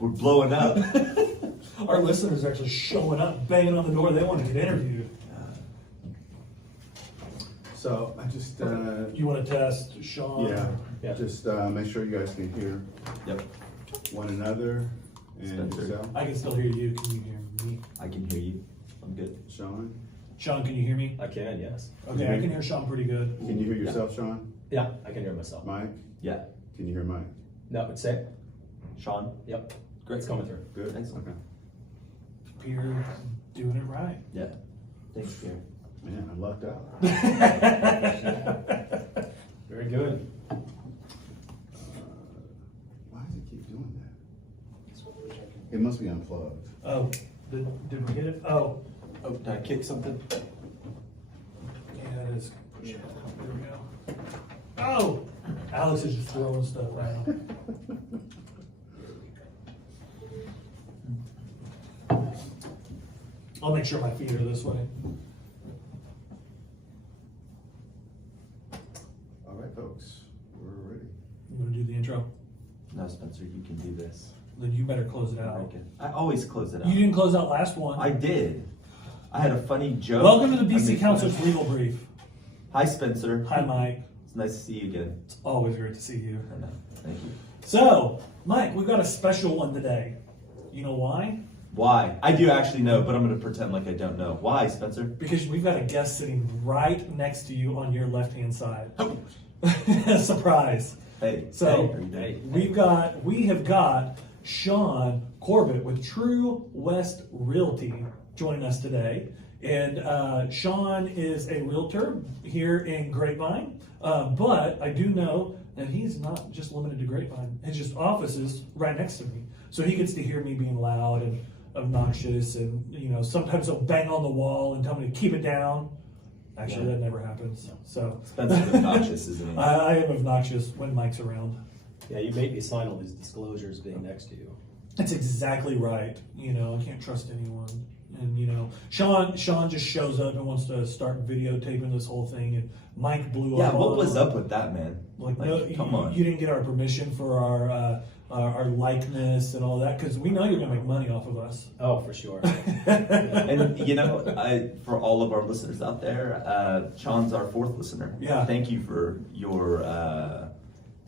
We're blowing up. Our listeners are actually showing up, banging on the door. They want to get interviewed. So I just, You want to test Sean? yeah, just make sure you guys can hear Yep. one another and Spencer. yourself. I can still hear you. Can you hear me? I can hear you. I'm good. Sean, Sean, can you hear me? I can, yes. Okay, I can hear Sean pretty good. can you hear yourself, Sean? Yeah, I can hear myself. Mike, Yeah. can you hear Mike? No, it's safe. Sean? Yep. Great. It's coming through. Good? Excellent. Okay. Pierre doing it right. Yeah. Thanks, Pierre. Man, I lucked out. Very good. Why does it keep doing that? It must be unplugged. Oh, did we get it? Oh, Oh, did I kick something? yeah, it is. Yeah, there we go. Oh, Alex is just throwing stuff around. I'll make sure my feet are this way. All right, folks, we're ready. You want to do the intro? No, Spencer, you can do this. Then you better close it out. Okay. I always close it out. You didn't close out last one. I did. I had a funny joke. Welcome to the I BC made Council's fun legal brief. of- Hi, Spencer. Hi, Mike. It's nice to see you again. It's always great to see you. I know. Thank you. So, Mike, we've got a special one today. You know why? Why? I do actually know, but I'm going to pretend like I don't know. Why, Spencer? Because we've got a guest sitting right next to you on your left-hand side. Surprise. Hey. So, Hey. we have got Sean Corbett with True West Realty joining us today. And Sean is a realtor here in Grapevine. But I do know that he's not just limited to Grapevine. His office is right next to me. So he gets to hear me being loud and obnoxious, and sometimes he'll bang on the wall and tell me to keep it down. Actually, Yeah. that never happens. So Spencer's obnoxious, isn't he? I am obnoxious when Mike's around. Yeah, you make me sign all these disclosures being next to you. That's exactly right. I can't trust anyone. And Sean just shows up and wants to start videotaping this whole thing. And Mike blew Yeah, up. what on was him. up with that, man? Like, Like, no, come you, on. you didn't get our permission for our likeness and all that, because we know you're gonna make money off of us. Oh, for sure. And for all of our listeners out there, Sean's our fourth listener. Yeah. Thank you for your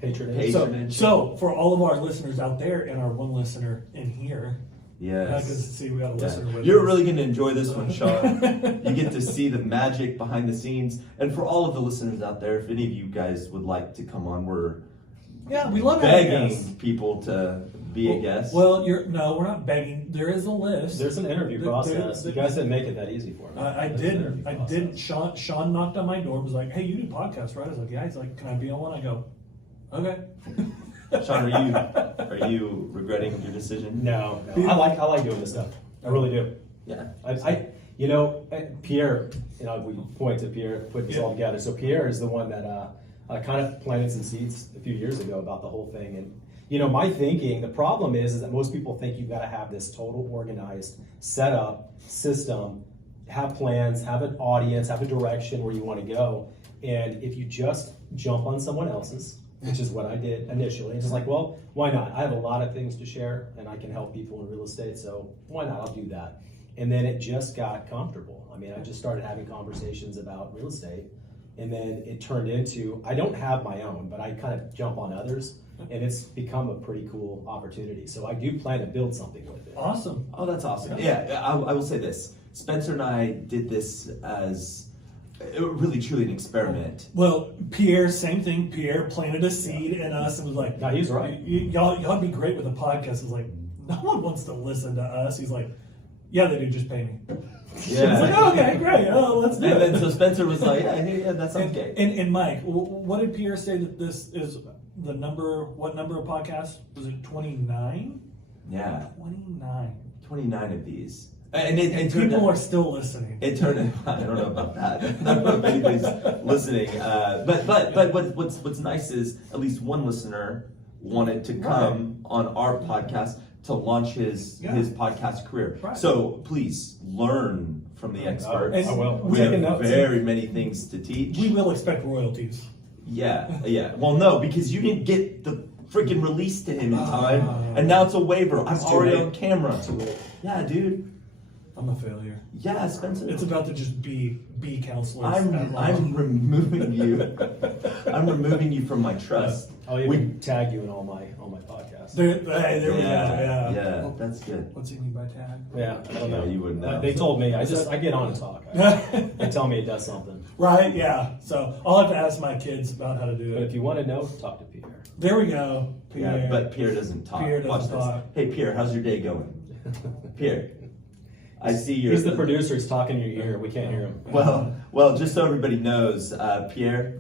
Patronage. Patronage. So for all of our listeners out there and our one listener in here, yes. because see, we got a listener with You're us. really going to enjoy this one, Sean. You get to see the magic behind the scenes. And for all of the listeners out there, if any of you guys would like to come on, we're we love having begging guests. people to be a guest. Well, we're not begging. There is a list. There's an interview process. You guys didn't make it that easy for me. I There's an didn't. interview I process. didn't. Sean knocked on my door and was like, "Hey, you do podcasts, right?" I was like, "Yeah." He's like, "Can I be on one?" I go, "Okay." Sean, are you regretting your decision? No. I like doing this stuff. I really do. Yeah. Pierre, we point to Pierre, put this all together. So Pierre is the one that kind of planted some seeds a few years ago about the whole thing. And my thinking, the problem is that most people think you've got to have this total organized setup system, have plans, have an audience, have a direction where you want to go. And if you just jump on someone else's, which is what I did initially, it's just like, well, why not? I have a lot of things to share and I can help people in real estate, so why not? I'll do that. And then it just got comfortable. I mean, I just started having conversations about real estate, and then it turned into, I don't have my own, but I kind of jump on others, and it's become a pretty cool opportunity. So I do plan to build something with it. Awesome. Oh, that's awesome. Yeah, I will say this. Spencer and I did this as really truly an experiment. Well, Pierre, same thing. Pierre planted a seed in us and was like, No, he's right. Y'all be great with a podcast." It's like, no one wants to listen to us. He's like, "Yeah, they do. Just pay me." Yeah. It's like, "Okay, great. Oh, let's do And it." then so Spencer was like, yeah, that sounds good. And Mike, what did Pierre say that this is the number? What number of podcasts was it? 29. Yeah, 29. 29 of these. And it turned People out, are still listening. It turned out, I don't know about that. I don't know if anybody's listening. But what's nice is at least one listener wanted to come on our podcast to launch his podcast career. Right. So please learn from the experts. I will. We Taking have notes. very many things to teach. We will expect royalties. Yeah. Well, no, because you didn't get the freaking released to him in time, and now it's a waiver. I'm It's too already late. on camera. Too late. Yeah, dude. I'm a failure. Yeah, Spencer. It's about to just be counselors. at I'm law. removing you. I'm removing you from my trust. I'll even tag you in all my podcasts. There we go. Yeah. Yeah, that's good. What's he mean by tag? Yeah, I don't know. Yeah, you wouldn't know. They told me. I get on and talk. They tell me it does something. Right, yeah. So I'll have to ask my kids about how to do But it. if you want to know, talk to Peter. There we go. Yeah, Pierre. but Pierre doesn't talk. Pierre doesn't Watch this. talk. Hey, Pierre, how's your day going? Pierre, I see you're. He's the producer. He's talking in your ear. We can't hear him. Well, just so everybody knows, Pierre.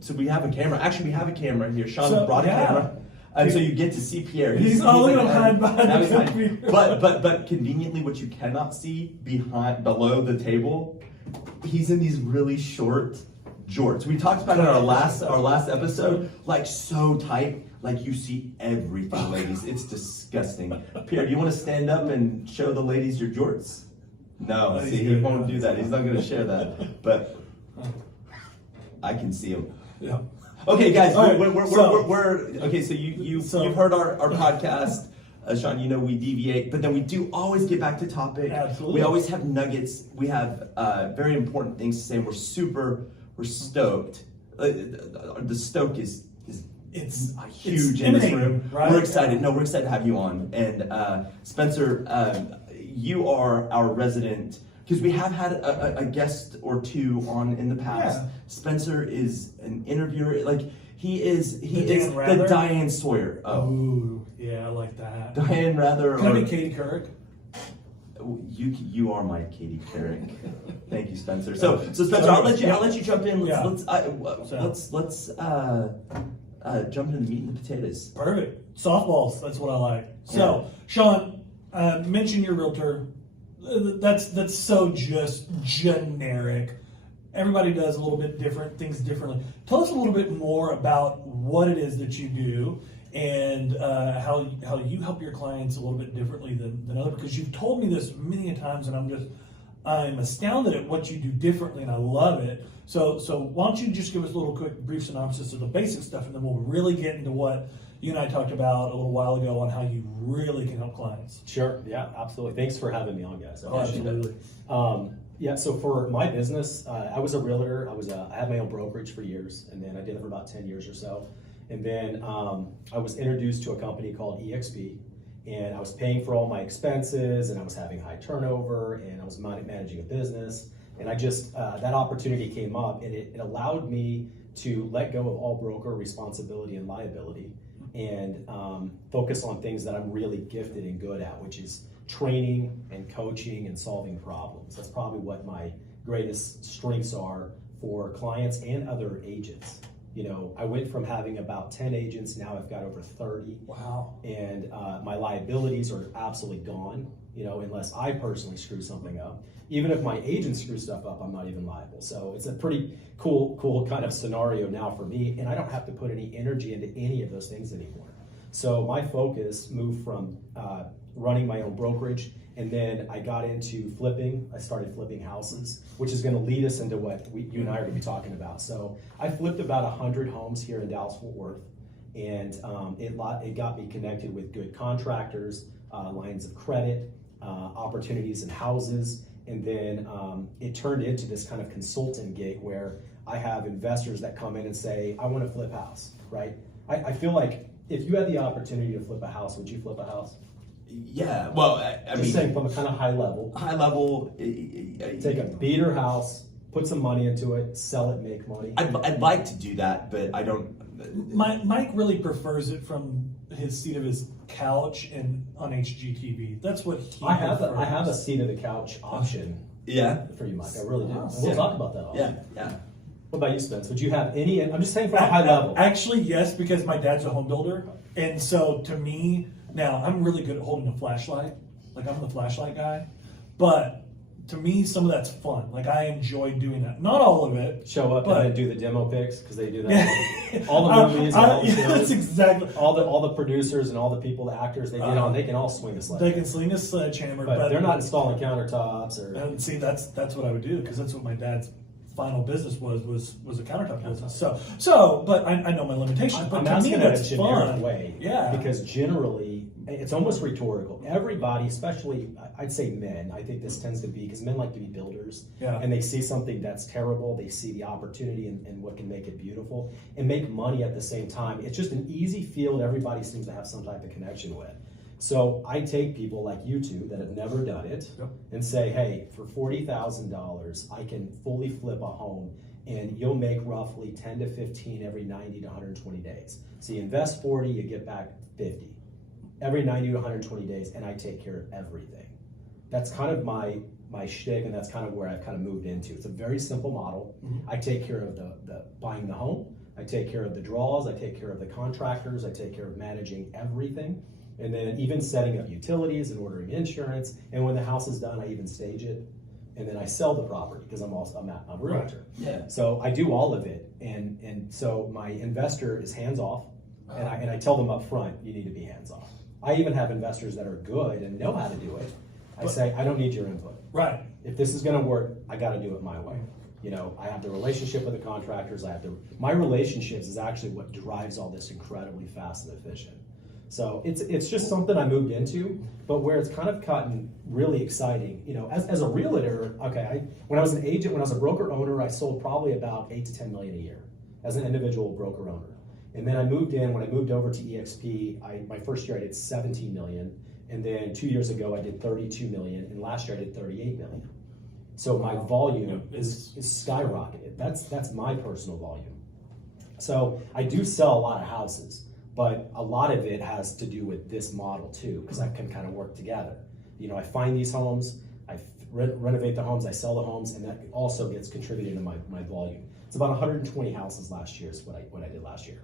So we have a camera. Actually, we have a camera here. Sean So, brought yeah. a camera, and so you get to see Pierre. He's look at him hide behind now the he's hiding. computer. But conveniently, what you cannot see below the table, he's in these really short jorts. We talked about it in our last episode, like so tight, like you see everything, ladies. It's disgusting. Pierre, do you want to stand up and show the ladies your jorts? No, He's see, he good. won't do that. He's not going to share that. But I can see him. Yeah. Okay, guys, All right, we're okay. So you've heard our podcast, Sean. You know we deviate, but then we do always get back to topic. Absolutely. We always have nuggets. We have very important things to say. We're stoked. The stoke is It's huge it's in this emanating, room. right? We're excited. No, we're excited to have you on. And Spencer, you are our resident. Because we have had a guest or two on in the past. Yeah. Spencer is an interviewer. Like he is Dan Rather? the Diane Sawyer. Oh, Ooh, yeah, I like that. Diane Rather. Can I or be Katie Couric? you are my Katie Couric. Thank you, Spencer. So Spencer, I'll let you jump in. Yeah. Let's jump into the meat and the potatoes. Perfect. Softballs, that's what I like. So, Sean, mention your realtor. That's so just generic. Everybody does a little bit different things differently. Tell us a little bit more about what it is that you do and how you help your clients a little bit differently than other. Because you've told me this many a times, and I'm astounded at what you do differently, and I love it. So why don't you just give us a little quick brief synopsis of the basic stuff, and then we'll really get into what you and I talked about a little while ago on how you really can help clients. Sure. Yeah, absolutely. Thanks for having me on, guys. I Oh, appreciate it. absolutely. Yeah, so for my business, I was a realtor. I had my own brokerage for years, and then I did it for about 10 years or so. And then I was introduced to a company called EXP, and I was paying for all my expenses, and I was having high turnover, and I was managing a business. And I just, that opportunity came up, and it allowed me to let go of all broker responsibility and liability and focus on things that I'm really gifted and good at, which is training and coaching and solving problems. That's probably what my greatest strengths are for clients and other agents. You know, I went from having about 10 agents, now I've got over 30. Wow. And my liabilities are absolutely gone, you know, unless I personally screw something up. Even if my agent screws stuff up, I'm not even liable. So it's a pretty cool kind of scenario now for me, and I don't have to put any energy into any of those things anymore. So my focus moved from running my own brokerage, and then I got into flipping. I started flipping houses, which is going to lead us into what you and I are going to be talking about. So I flipped about 100 homes here in Dallas-Fort Worth, and it got me connected with good contractors, lines of credit, opportunities in houses, and then it turned into this kind of consultant gig where I have investors that come in and say, I want to flip a house, right? I feel like if you had the opportunity to flip a house, would you flip a house? Yeah. Well, I mean, saying from a kind of high level. high level. Take a beater house, put some money into it, sell it, make money. I'd like to do that, but I don't. Mike really prefers it from his seat of his couch and on HGTV. That's what he I have prefers. a seat of the couch option Yeah. for you, Mike. I really do. Wow. And we'll talk about that. Yeah. Yeah. What about you, Spence? Would you have any? I'm just saying from a high level. Actually, yes, because my dad's a home builder, and so to me, now I'm really good at holding a flashlight. Like I'm the flashlight guy, but to me, some of that's fun. Like I enjoy doing that. Not all of it. Show up But- and then do the demo pics because they do that. All the movies, and all the yeah, shows, that's exactly. all the producers and all the people, the actors, they get on. They can all swing a sledgehammer. They can sling a sledgehammer, but they're not installing countertops or. And see, that's what I would do because that's what my dad's final business was a countertop business. So, but I know my limitations. But I'm to me, asking in a that's generic fun. way. Yeah. Because generally, it's almost rhetorical. Everybody, especially, I'd say men, I think this tends to be, because men like to be builders. Yeah. And they see something that's terrible, they see the opportunity and what can make it beautiful, and make money at the same time. It's just an easy field everybody seems to have some type of connection with. So I take people like you two that have never done it and say, hey, for $40,000, I can fully flip a home and you'll make roughly 10 to 15 every 90 to 120 days. So you invest 40, you get back 50 every 90 to 120 days, and I take care of everything. That's kind of my shtick, and that's kind of where I've kind of moved into. It's a very simple model. I take care of the buying the home, I take care of the draws, I take care of the contractors, I take care of managing everything. And then even setting up utilities and ordering insurance. And when the house is done, I even stage it. And then I sell the property because I'm a realtor. Yeah. So I do all of it. And so my investor is hands off. And I tell them up front, you need to be hands off. I even have investors that are good and know how to do it. I say, I don't need your input. Right. If this is going to work, I got to do it my way. You know, I have the relationship with the contractors. My relationships is actually what drives all this incredibly fast and efficient. So it's just something I moved into, but where it's kind of gotten really exciting. You know, as a realtor, okay, when I was an agent, when I was a broker owner, I sold probably about 8 to 10 million a year as an individual broker owner. And then I moved in, when I moved over to EXP, my first year I did 17 million. And then 2 years ago I did 32 million. And last year I did 38 million. So my volume is skyrocketed. That's my personal volume. So I do sell a lot of houses. But a lot of it has to do with this model too, because I can kind of work together. You know, I find these homes, I renovate the homes, I sell the homes, and that also gets contributed to my volume. It's about 120 houses last year is what I did last year.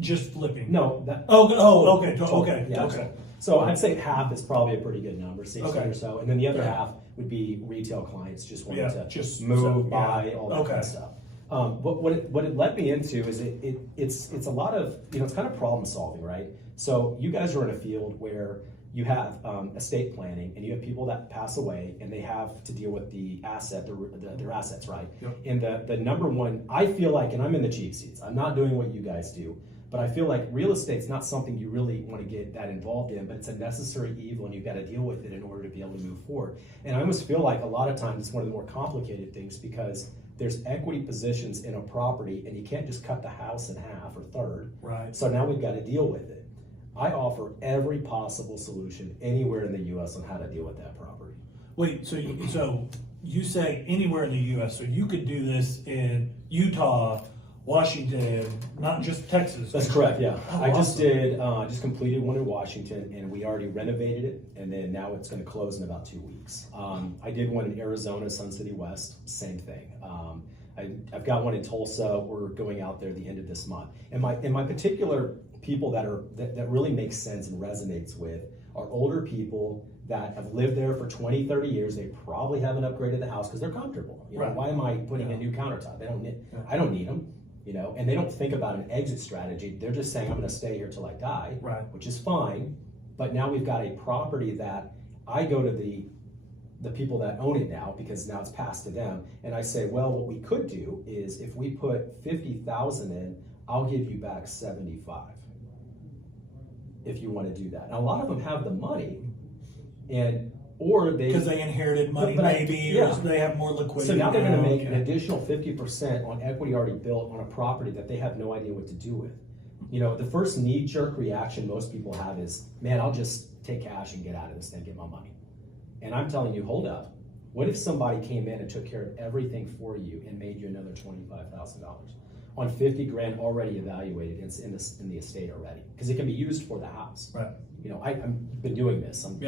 Just flipping. No. Okay. Yeah. Okay. So I'd say half is probably a pretty good number, 60 Okay. or so, and then the other half would be retail clients just wanting to just move, buy, all that Okay. kind of stuff. What it led me into is it's a lot of, you know, it's kind of problem solving, right? So you guys are in a field where you have estate planning, and you have people that pass away, and they have to deal with the asset, their assets, right? Yep. And the number one, I feel like, and I'm in the cheap seats, I'm not doing what you guys do, but I feel like real estate's not something you really want to get that involved in, but it's a necessary evil, and you've got to deal with it in order to be able to move forward. And I almost feel like a lot of times it's one of the more complicated things, because there's equity positions in a property, and you can't just cut the house in half or third. Right. So now we've got to deal with it. I offer every possible solution anywhere in the U.S. on how to deal with that property. Wait, so you say anywhere in the U.S., so you could do this in Utah, Washington, not just Texas. That's correct, yeah. Oh, I just awesome. just completed one in Washington, and we already renovated it, and then now it's going to close in about 2 weeks. I did one in Arizona, Sun City West, same thing. I've got one in Tulsa. We're going out there the end of this month. And my particular people that really makes sense and resonates with are older people that have lived there for 20, 30 years. They probably haven't upgraded the house because they're comfortable. You know, Right. why am I putting a new countertop? I don't need them. You know, and they don't think about an exit strategy. They're just saying, I'm going to stay here till I die, Right. which is fine. But now we've got a property that I go to the people that own it now, because now it's passed to them, and I say, well, what we could do is if we put 50,000 in, I'll give you back 75 if you want to do that. Now, a lot of them have the money, or they, Because they inherited money, But maybe, yeah. or they have more liquidity. so now they're going to make Yeah. an additional 50% on equity already built on a property that they have no idea what to do with. You know, the first knee-jerk reaction most people have is, man, I'll just take cash and get out of this thing, get my money. And I'm telling you, hold up. What if somebody came in and took care of everything for you and made you another $25,000 on 50 grand already evaluated in the estate already? Because it can be used for the house. Right. You know, I've been doing this. I'm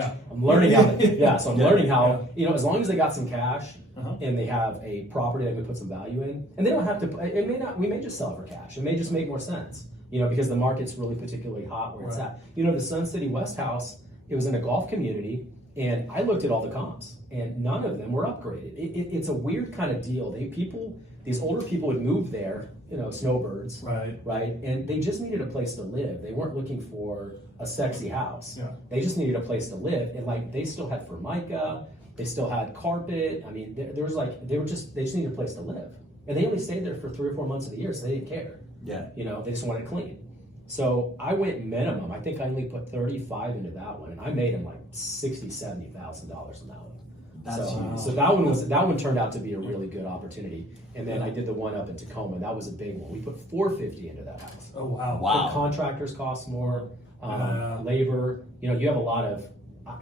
learning how. So I'm learning how. You know, as long as they got some cash and they have a property that we put some value in, and they don't have to. It may not. We may just sell it for cash. It may just make more sense. You know, because the market's really particularly hot where it's at. You know, the Sun City West house. It was in a golf community. And I looked at all the comps, and none of them were upgraded. It's a weird kind of deal. These older people would move there, you know, snowbirds, right? And they just needed a place to live. They weren't looking for a sexy house. Yeah. They just needed a place to live, and like they still had Formica, they still had carpet. I mean, they just needed a place to live. and they only stayed there for 3 or 4 months of the year, so they didn't care. Yeah. You know, they just wanted it clean. So I went minimum. I think I only put 35 into that one, and I made him like $60,000-$70,000 on that one. That's huge. So that one turned out to be a really good opportunity. And then I did the one up in Tacoma, and that was a big one. We put $450 into that house. Oh wow. Wow. The contractors cost more, labor. You know, you have a lot of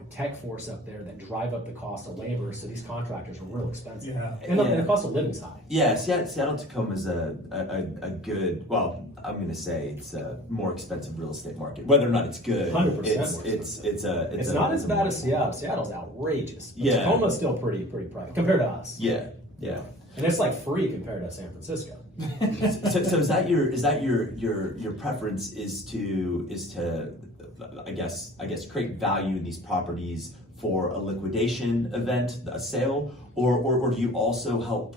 tech force up there that drive up the cost of labor, so these contractors are real expensive. Yeah. And the cost of living's high. Yeah, Seattle Tacoma is a good, well, I'm going to say it's a more expensive real estate market. Whether or not it's good, 100% more it's not as bad as Seattle. Seattle's outrageous. But Yeah. Tacoma's still pretty private compared to us. Yeah. And it's like free compared to San Francisco. So is that your preference is to I guess create value in these properties for a liquidation event, a sale, or do you also help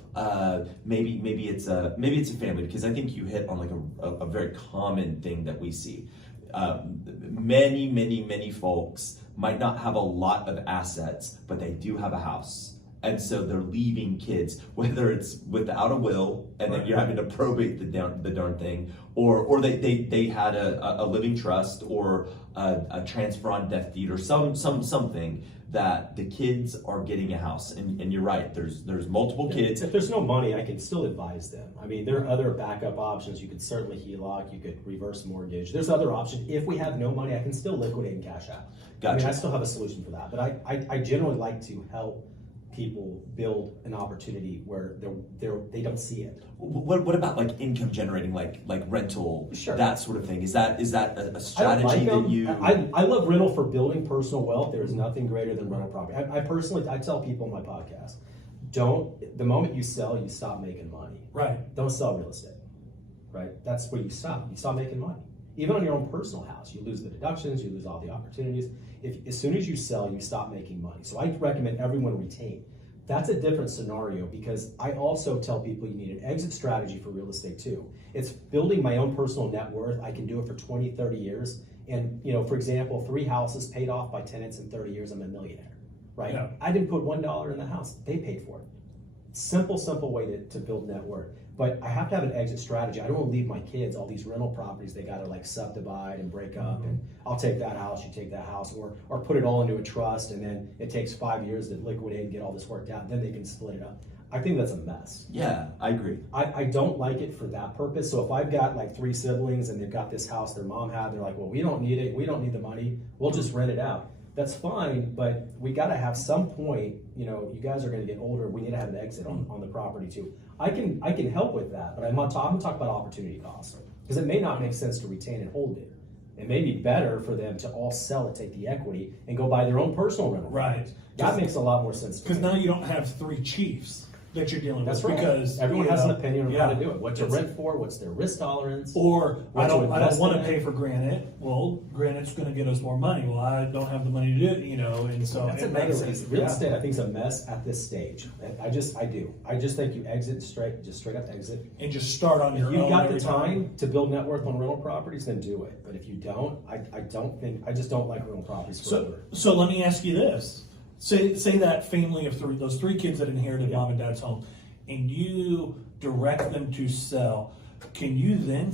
maybe it's a family, because I think you hit on like a very common thing that we see. Many folks might not have a lot of assets, but they do have a house. And so they're leaving kids, whether it's without a will, and then you're having to probate the darn thing, or they had a living trust, or a transfer on death deed, or something that the kids are getting a house. And you're right, there's multiple kids. If there's no money, I can still advise them. I mean, there are other backup options. You could certainly HELOC, you could reverse mortgage. There's other options. If we have no money, I can still liquidate and cash out. Gotcha. I mean, I still have a solution for that. But I generally like to help people build an opportunity where they don't see it. What about like income generating, like rental, Sure. that sort of thing? Is that a strategy that you? I love rental for building personal wealth. There is nothing greater than rental property. I personally tell people in my podcast, the moment you sell, you stop making money. Right. Don't sell real estate. Right? That's where you stop. You stop making money. Even on your own personal house, you lose the deductions, you lose all the opportunities. As soon as you sell, you stop making money. So I recommend everyone retain. That's a different scenario, because I also tell people you need an exit strategy for real estate too. It's building my own personal net worth. I can do it for 20, 30 years. And, you know, for example, 3 houses paid off by tenants in 30 years, I'm a millionaire, right? Yeah. I didn't put $1 in the house. They paid for it. Simple way to build net worth. But I have to have an exit strategy. I don't want to leave my kids all these rental properties they got to like subdivide and break up, and I'll take that house, you take that house, or put it all into a trust, and then it takes 5 years to liquidate and get all this worked out, and then they can split it up. I think that's a mess. Yeah, I agree. I don't like it for that purpose. So if I've got like 3 siblings and they've got this house their mom had, they're like, well, we don't need it, we don't need the money, we'll just rent it out. That's fine, but we got to have some point, you know, you guys are going to get older, we need to have an exit on the property too. I can help with that, but I'm talking about opportunity costs, because it may not make sense to retain and hold it. It may be better for them to all sell it, take the equity, and go buy their own personal rental. Right. That makes a lot more sense to Because me. now you don't have 3 chiefs that you're dealing That's with. right. Because everyone has an opinion on how to yeah. do it. What to rent for, what's their risk tolerance. Or I What to don't invest want to in. pay for granite. Well, granite's going to get us more money. Well, I don't have the money to do it, you know, and so That's it another makes reason. sense. Real Yeah. estate, I think, is a mess at this stage. I do. I just think you exit straight up exit. And just start on your If you've own. got the every time to build net worth on rental properties, then do it. But if you don't, I just don't like rental properties forever. So let me ask you this: say that family of 3, those 3 kids that inherited mom and dad's home, and you direct them to sell. Can you then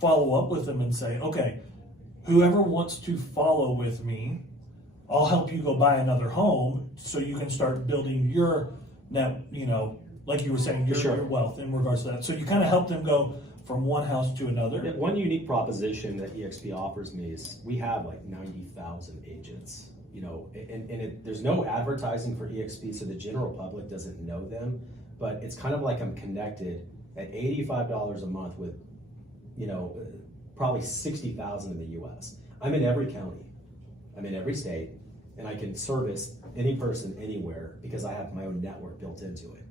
follow up with them and say, okay, whoever wants to follow with me, I'll help you go buy another home so you can start building your net, you know, like you were saying, your wealth in regards to that. So you kind of help them go from one house to another. Yeah, one unique proposition that EXP offers me is we have like 90,000 agents. You know, there's no advertising for EXP, so the general public doesn't know them. But it's kind of like I'm connected at $85 a month with, you know, probably 60,000 in the U.S. I'm in every county, I'm in every state, and I can service any person anywhere because I have my own network built into it.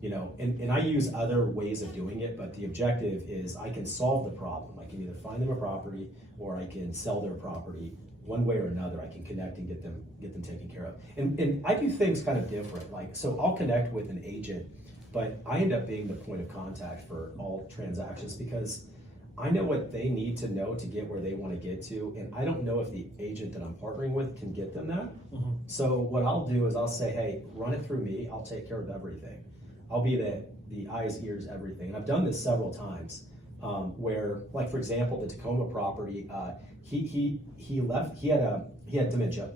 You know, and I use other ways of doing it, but the objective is I can solve the problem. I can either find them a property or I can sell their property. One way or another, I can connect and get them taken care of. And I do things kind of different. Like, so I'll connect with an agent, but I end up being the point of contact for all transactions because I know what they need to know to get where they want to get to, and I don't know if the agent that I'm partnering with can get them that. So what I'll do is I'll say, hey, run it through me. I'll take care of everything. I'll be the eyes, ears, everything. And I've done this several times, where, like for example, the Tacoma property, he left. He had dementia,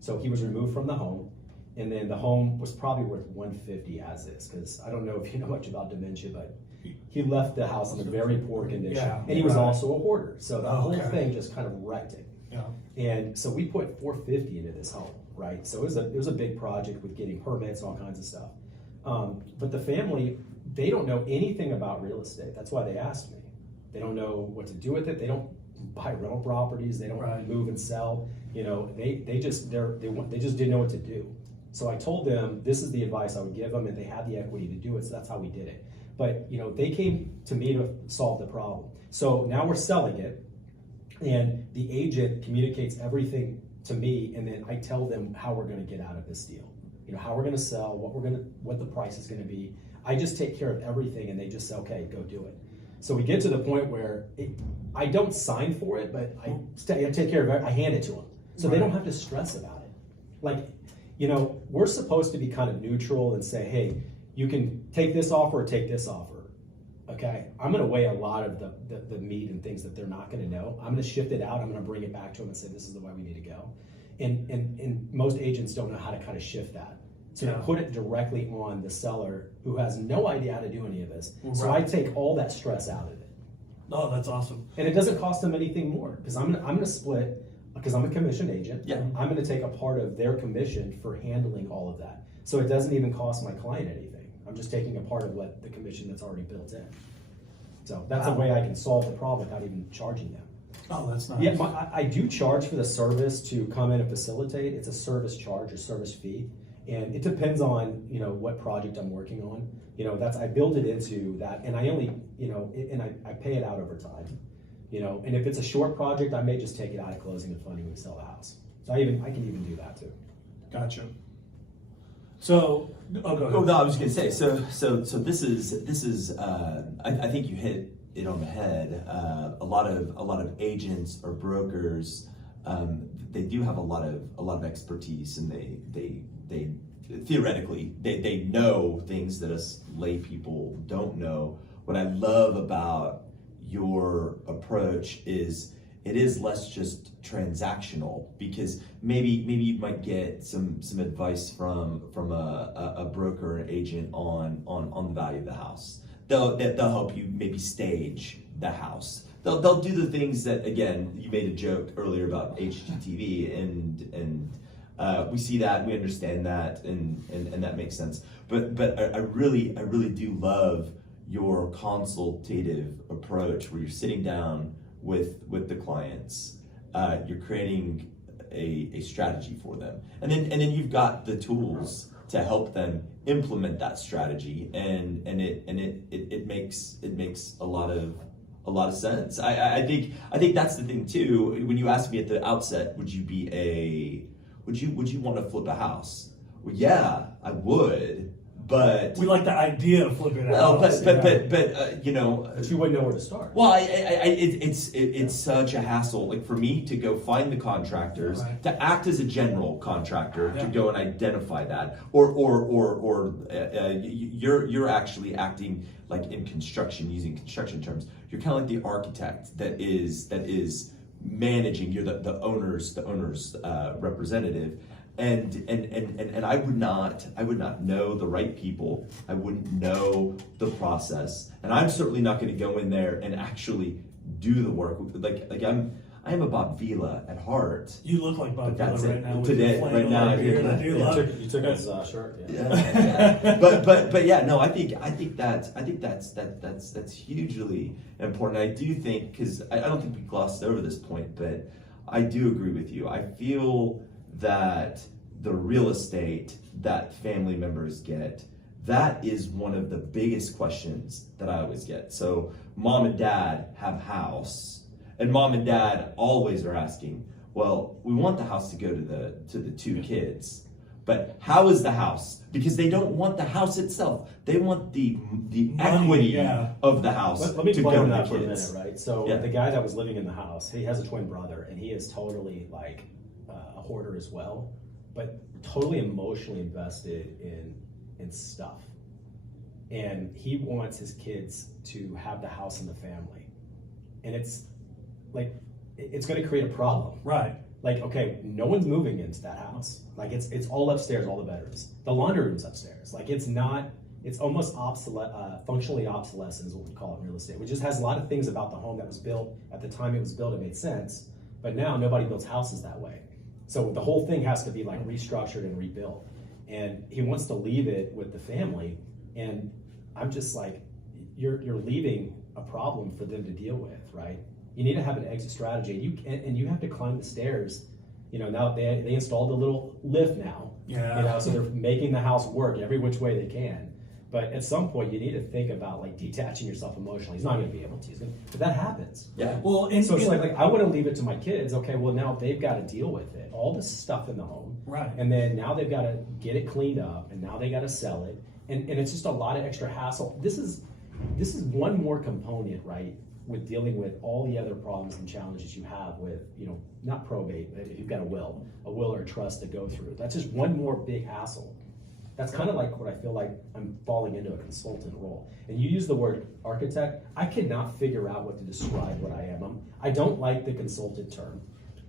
so he was removed from the home, and then the home was probably worth 150 as is. Because I don't know if you know much about dementia, but he left the house in a very poor condition, Yeah, and he was right. also a hoarder. So the whole Okay. thing just kind of wrecked it. Yeah. And so we put 450 into this home, right? So it was a big project with getting permits and all kinds of stuff. But the family, they don't know anything about real estate. That's why they asked me. They don't know what to do with it. They don't buy rental properties. They don't Right. move and sell. You know, they just didn't know what to do. So I told them this is the advice I would give them, and they had the equity to do it. So that's how we did it. But you know, they came to me to solve the problem. So now we're selling it, and the agent communicates everything to me, and then I tell them how we're going to get out of this deal. You know, how we're going to sell, what the price is going to be. I just take care of everything, and they just say, okay, go do it. So we get to the point where I don't sign for it, but I take care of it. I hand it to them, so they don't have to stress about it. Like, you know, we're supposed to be kind of neutral and say, hey, you can take this offer or take this offer. Okay, I'm going to weigh a lot of the meat and things that they're not going to know. I'm going to shift it out. I'm going to bring it back to them and say, this is the way we need to go. And most agents don't know how to kind of shift that. So Yeah. to put it directly on the seller who has no idea how to do any of this. So I Right. take all that stress out of it. Oh, that's awesome. And it doesn't cost them anything more, because I'm gonna split, because I'm a commission agent. Yeah. I'm gonna take a part of their commission for handling all of that. So it doesn't even cost my client anything. I'm just taking a part of what the commission that's already built in. So that's a way I can solve the problem without even charging them. Oh, that's nice. Yeah, I do charge for the service to come in and facilitate. It's a service charge or service fee, and it depends on, you know, what project I'm working on. You know, I build it into that, and I only, you know, and I pay it out over time. You know, and if it's a short project, I may just take it out of closing and funding when we sell the house. So I can even do that too. Gotcha. So, oh, go ahead. Oh no, I was going to say. So this is. I think you hit it on the head. A lot of agents or brokers, they do have a lot of expertise, and they theoretically they know things that us lay people don't know. What I love about your approach is it is less just transactional, because maybe you might get some advice from a broker or agent on the value of the house. They'll help you maybe stage the house. They'll do the things that, again, you made a joke earlier about HGTV, and we see that, we understand that, and that makes sense. But I really do love your consultative approach, where you're sitting down with the clients, you're creating a strategy for them, and then you've got the tools to help them implement that strategy, and it makes a lot of sense. I think that's the thing too. When you asked me at the outset, would you want to flip a house? Well, yeah, I would. But we like the idea of flipping it well, out. but you know, But you wouldn't know where to start. well, it's such a hassle. Like, for me to go find the contractors, Right. to act as a general contractor, Yeah. to go and identify that, or you're actually acting like in construction, using construction terms. You're kind of like the architect that is managing. You're the owner's representative. And I would not know the right people. I wouldn't know the process, and I'm certainly not going to go in there and actually do the work. Like I am a Bob Vila at heart. You look like Bob But that's Vila it. right now. Today, with right now, I do. I do love it. You took his shirt. Yeah. Yeah. But yeah, no, I think that's hugely important. I do think, because I don't think we glossed over this point, but I do agree with you. I feel that the real estate that family members get, that is one of the biggest questions that I always get. So mom and dad have a house, and mom and dad always are asking, well, we want the house to go to the two kids, but how is the house? Because they don't want the house itself. They want the Money, equity yeah. of the house Let me to play go on to that the for a kids. minute, right? So Yeah. the guy that was living in the house, he has a twin brother, and he is totally like a hoarder as well, but totally emotionally invested in stuff. and he wants his kids to have the house in the family. And it's like, it's gonna create a problem. Right. Like, okay, no one's moving into that house. Like, it's all upstairs, all the bedrooms. The laundry room's upstairs. Like, it's almost functionally obsolescent is what we call it in real estate, which just has a lot of things about the home that was built at the time it was built. It made sense, but now nobody builds houses that way. So the whole thing has to be like restructured and rebuilt. And he wants to leave it with the family. And I'm just like, you're leaving a problem for them to deal with, right? You need to have an exit strategy, and you have to climb the stairs. You know, now they installed a little lift now. Yeah. You know, so they're making the house work every which way they can. But at some point, you need to think about like detaching yourself emotionally. He's not going to be able to, but that happens. Yeah. Well, and So it's like I want to leave it to my kids. Okay, well now they've got to deal with it. All this stuff in the home, Right. And then now they've got to get it cleaned up, and now they got to sell it, and it's just a lot of extra hassle. This is one more component, right, with dealing with all the other problems and challenges you have with, you know, not probate, but if you've got a will or a trust to go through. That's just one more big hassle. That's kind of like what I feel like I'm falling into a consultant role. And you use the word architect. I cannot figure out what to describe what I am. I don't like the consultant term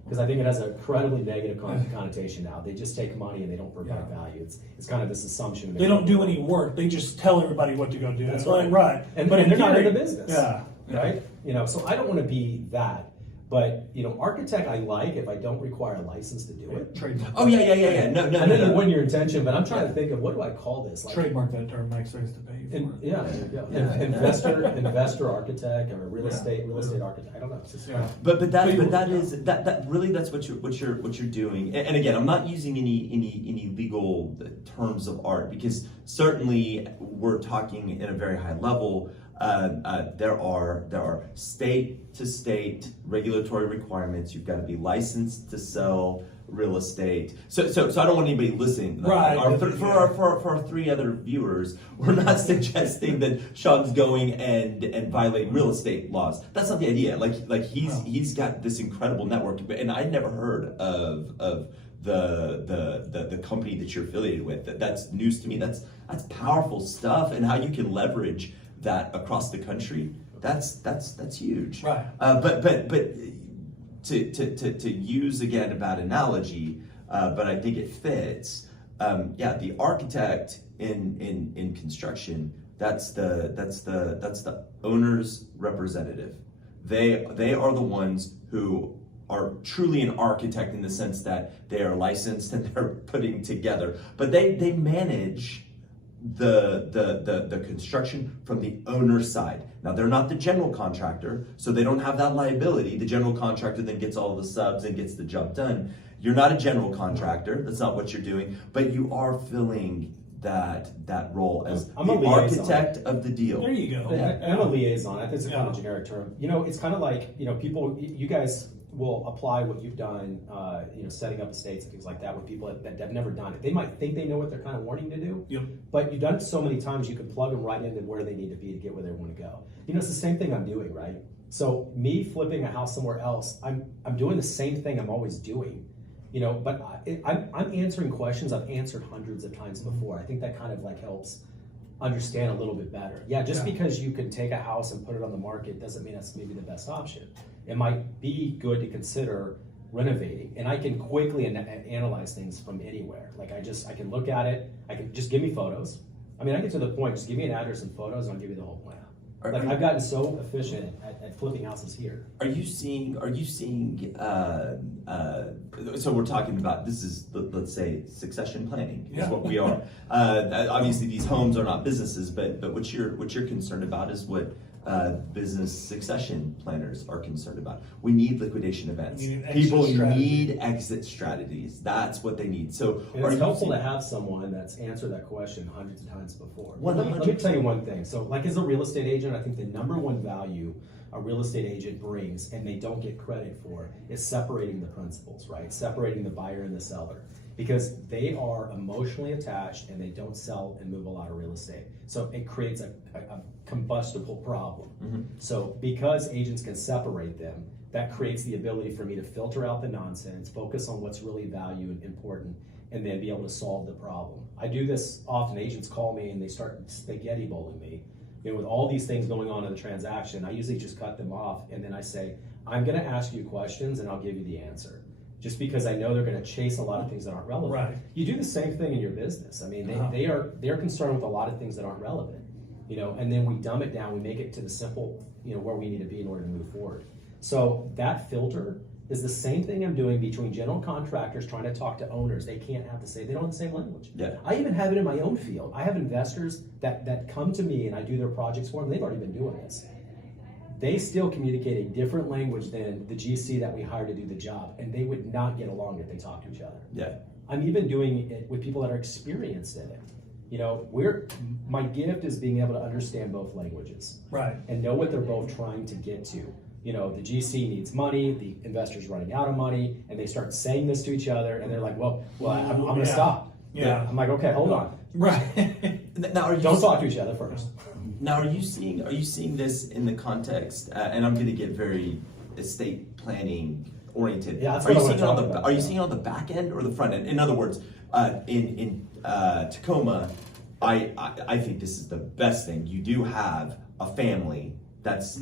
because I think it has an incredibly negative connotation now. They just take money and they don't provide value. It's kind of this assumption. They don't do any work. They just tell everybody what to go do. That's right. right. Right. But they're not in the theory- business. Yeah. Right? You know, so I don't want to be that. But, you know, architect I like if I don't require a license to do it. Trademark. Oh yeah. No. I know you won your intention, but I'm trying to think of what do I call this? Like, Trademark that term. Mike says to pay you for it. Investor architect or real estate architect. I don't know. It's just, But that really that's what you're doing. And again, I'm not using any legal terms of art because certainly we're talking at a very high level. There are state to state regulatory requirements. You've got to be licensed to sell real estate. So I don't want anybody listening. Right. For our three other viewers, we're not suggesting that Sean's going and violating real estate laws. That's not the idea. Like he's got this incredible network, and I'd never heard of the company that you're affiliated with. That's news to me. That's powerful stuff, and how you can leverage that across the country. That's huge. Right. But to use again a bad analogy, but I think it fits. The architect in construction, that's the owner's representative. They are the ones who are truly an architect in the sense that they are licensed and they're putting together, but they manage the construction from the owner's side. Now they're not the general contractor, so they don't have that liability. The general contractor then gets all the subs and gets the job done. You're not a general contractor. That's not what you're doing, but you are filling that role as I'm the a liaison. architect of the deal. There you go. I'm a liaison. I think it's a kind of generic term. You know, it's kind of like, you know, people, you guys will apply what you've done, setting up estates and things like that with people that have never done it. They might think they know what they're kind of wanting to do, Yep. but you've done it so many times you can plug them right into where they need to be to get where they want to go. You know, it's the same thing I'm doing, right? So me flipping a house somewhere else, I'm doing the same thing I'm always doing, you know, but I'm answering questions I've answered hundreds of times before. I think that kind of like helps understand a little bit better. Yeah, just because you can take a house and put it on the market doesn't mean that's maybe the best option. It might be good to consider renovating, and I can quickly analyze things from anywhere. Like I can look at it. I can just give me photos. I mean, I get to the point. Just give me an address and photos, and I'll give you the whole plan. I've gotten so efficient at flipping houses here. Are you seeing? So we're talking about this is let's say succession planning is what we are. Obviously, these homes are not businesses, but what you're concerned about is what business succession planners are concerned about. We need liquidation events. People need exit strategies. That's what they need. So and it's helpful to have someone that's answered that question hundreds of times before. 100%. Let me tell you one thing. So like as a real estate agent, I think the number one value a real estate agent brings, and they don't get credit for, is separating the principals, right? Separating the buyer and the seller. Because they are emotionally attached and they don't sell and move a lot of real estate. So it creates a combustible problem. Mm-hmm. So because agents can separate them, that creates the ability for me to filter out the nonsense, focus on what's really important, and then be able to solve the problem. I do this often. Agents call me and they start spaghetti bowling me. With all these things going on in the transaction, I usually just cut them off, and then I say, I'm going to ask you questions and I'll give you the answer. Just because I know they're going to chase a lot of things that aren't relevant. Right. You do the same thing in your business. I mean, they're concerned with a lot of things that aren't relevant, and then we dumb it down, we make it to the simple, where we need to be in order to move forward. So that filter is the same thing I'm doing between general contractors trying to talk to owners. They can't have they don't have the same language. Yeah. I even have it in my own field. I have investors that come to me and I do their projects for them. They've already been doing this. They still communicate a different language than the GC that we hired to do the job, and they would not get along if they talked to each other. Yeah. I'm even doing it with people that are experienced in it. My gift is being able to understand both languages. Right. And know what they're both trying to get to. The GC needs money, the investor's running out of money, and they start saying this to each other, and they're like, well, I'm going to stop. Yeah. I'm like, okay, hold on. Right. Now, Don't talk to each other first. Now, are you seeing this in the context? And I'm going to get very estate planning oriented. Yeah, that's are you what I seeing it wanna on talk the about. Are you seeing it on the back end or the front end? In other words, in Tacoma, I think this is the best thing. You do have a family that's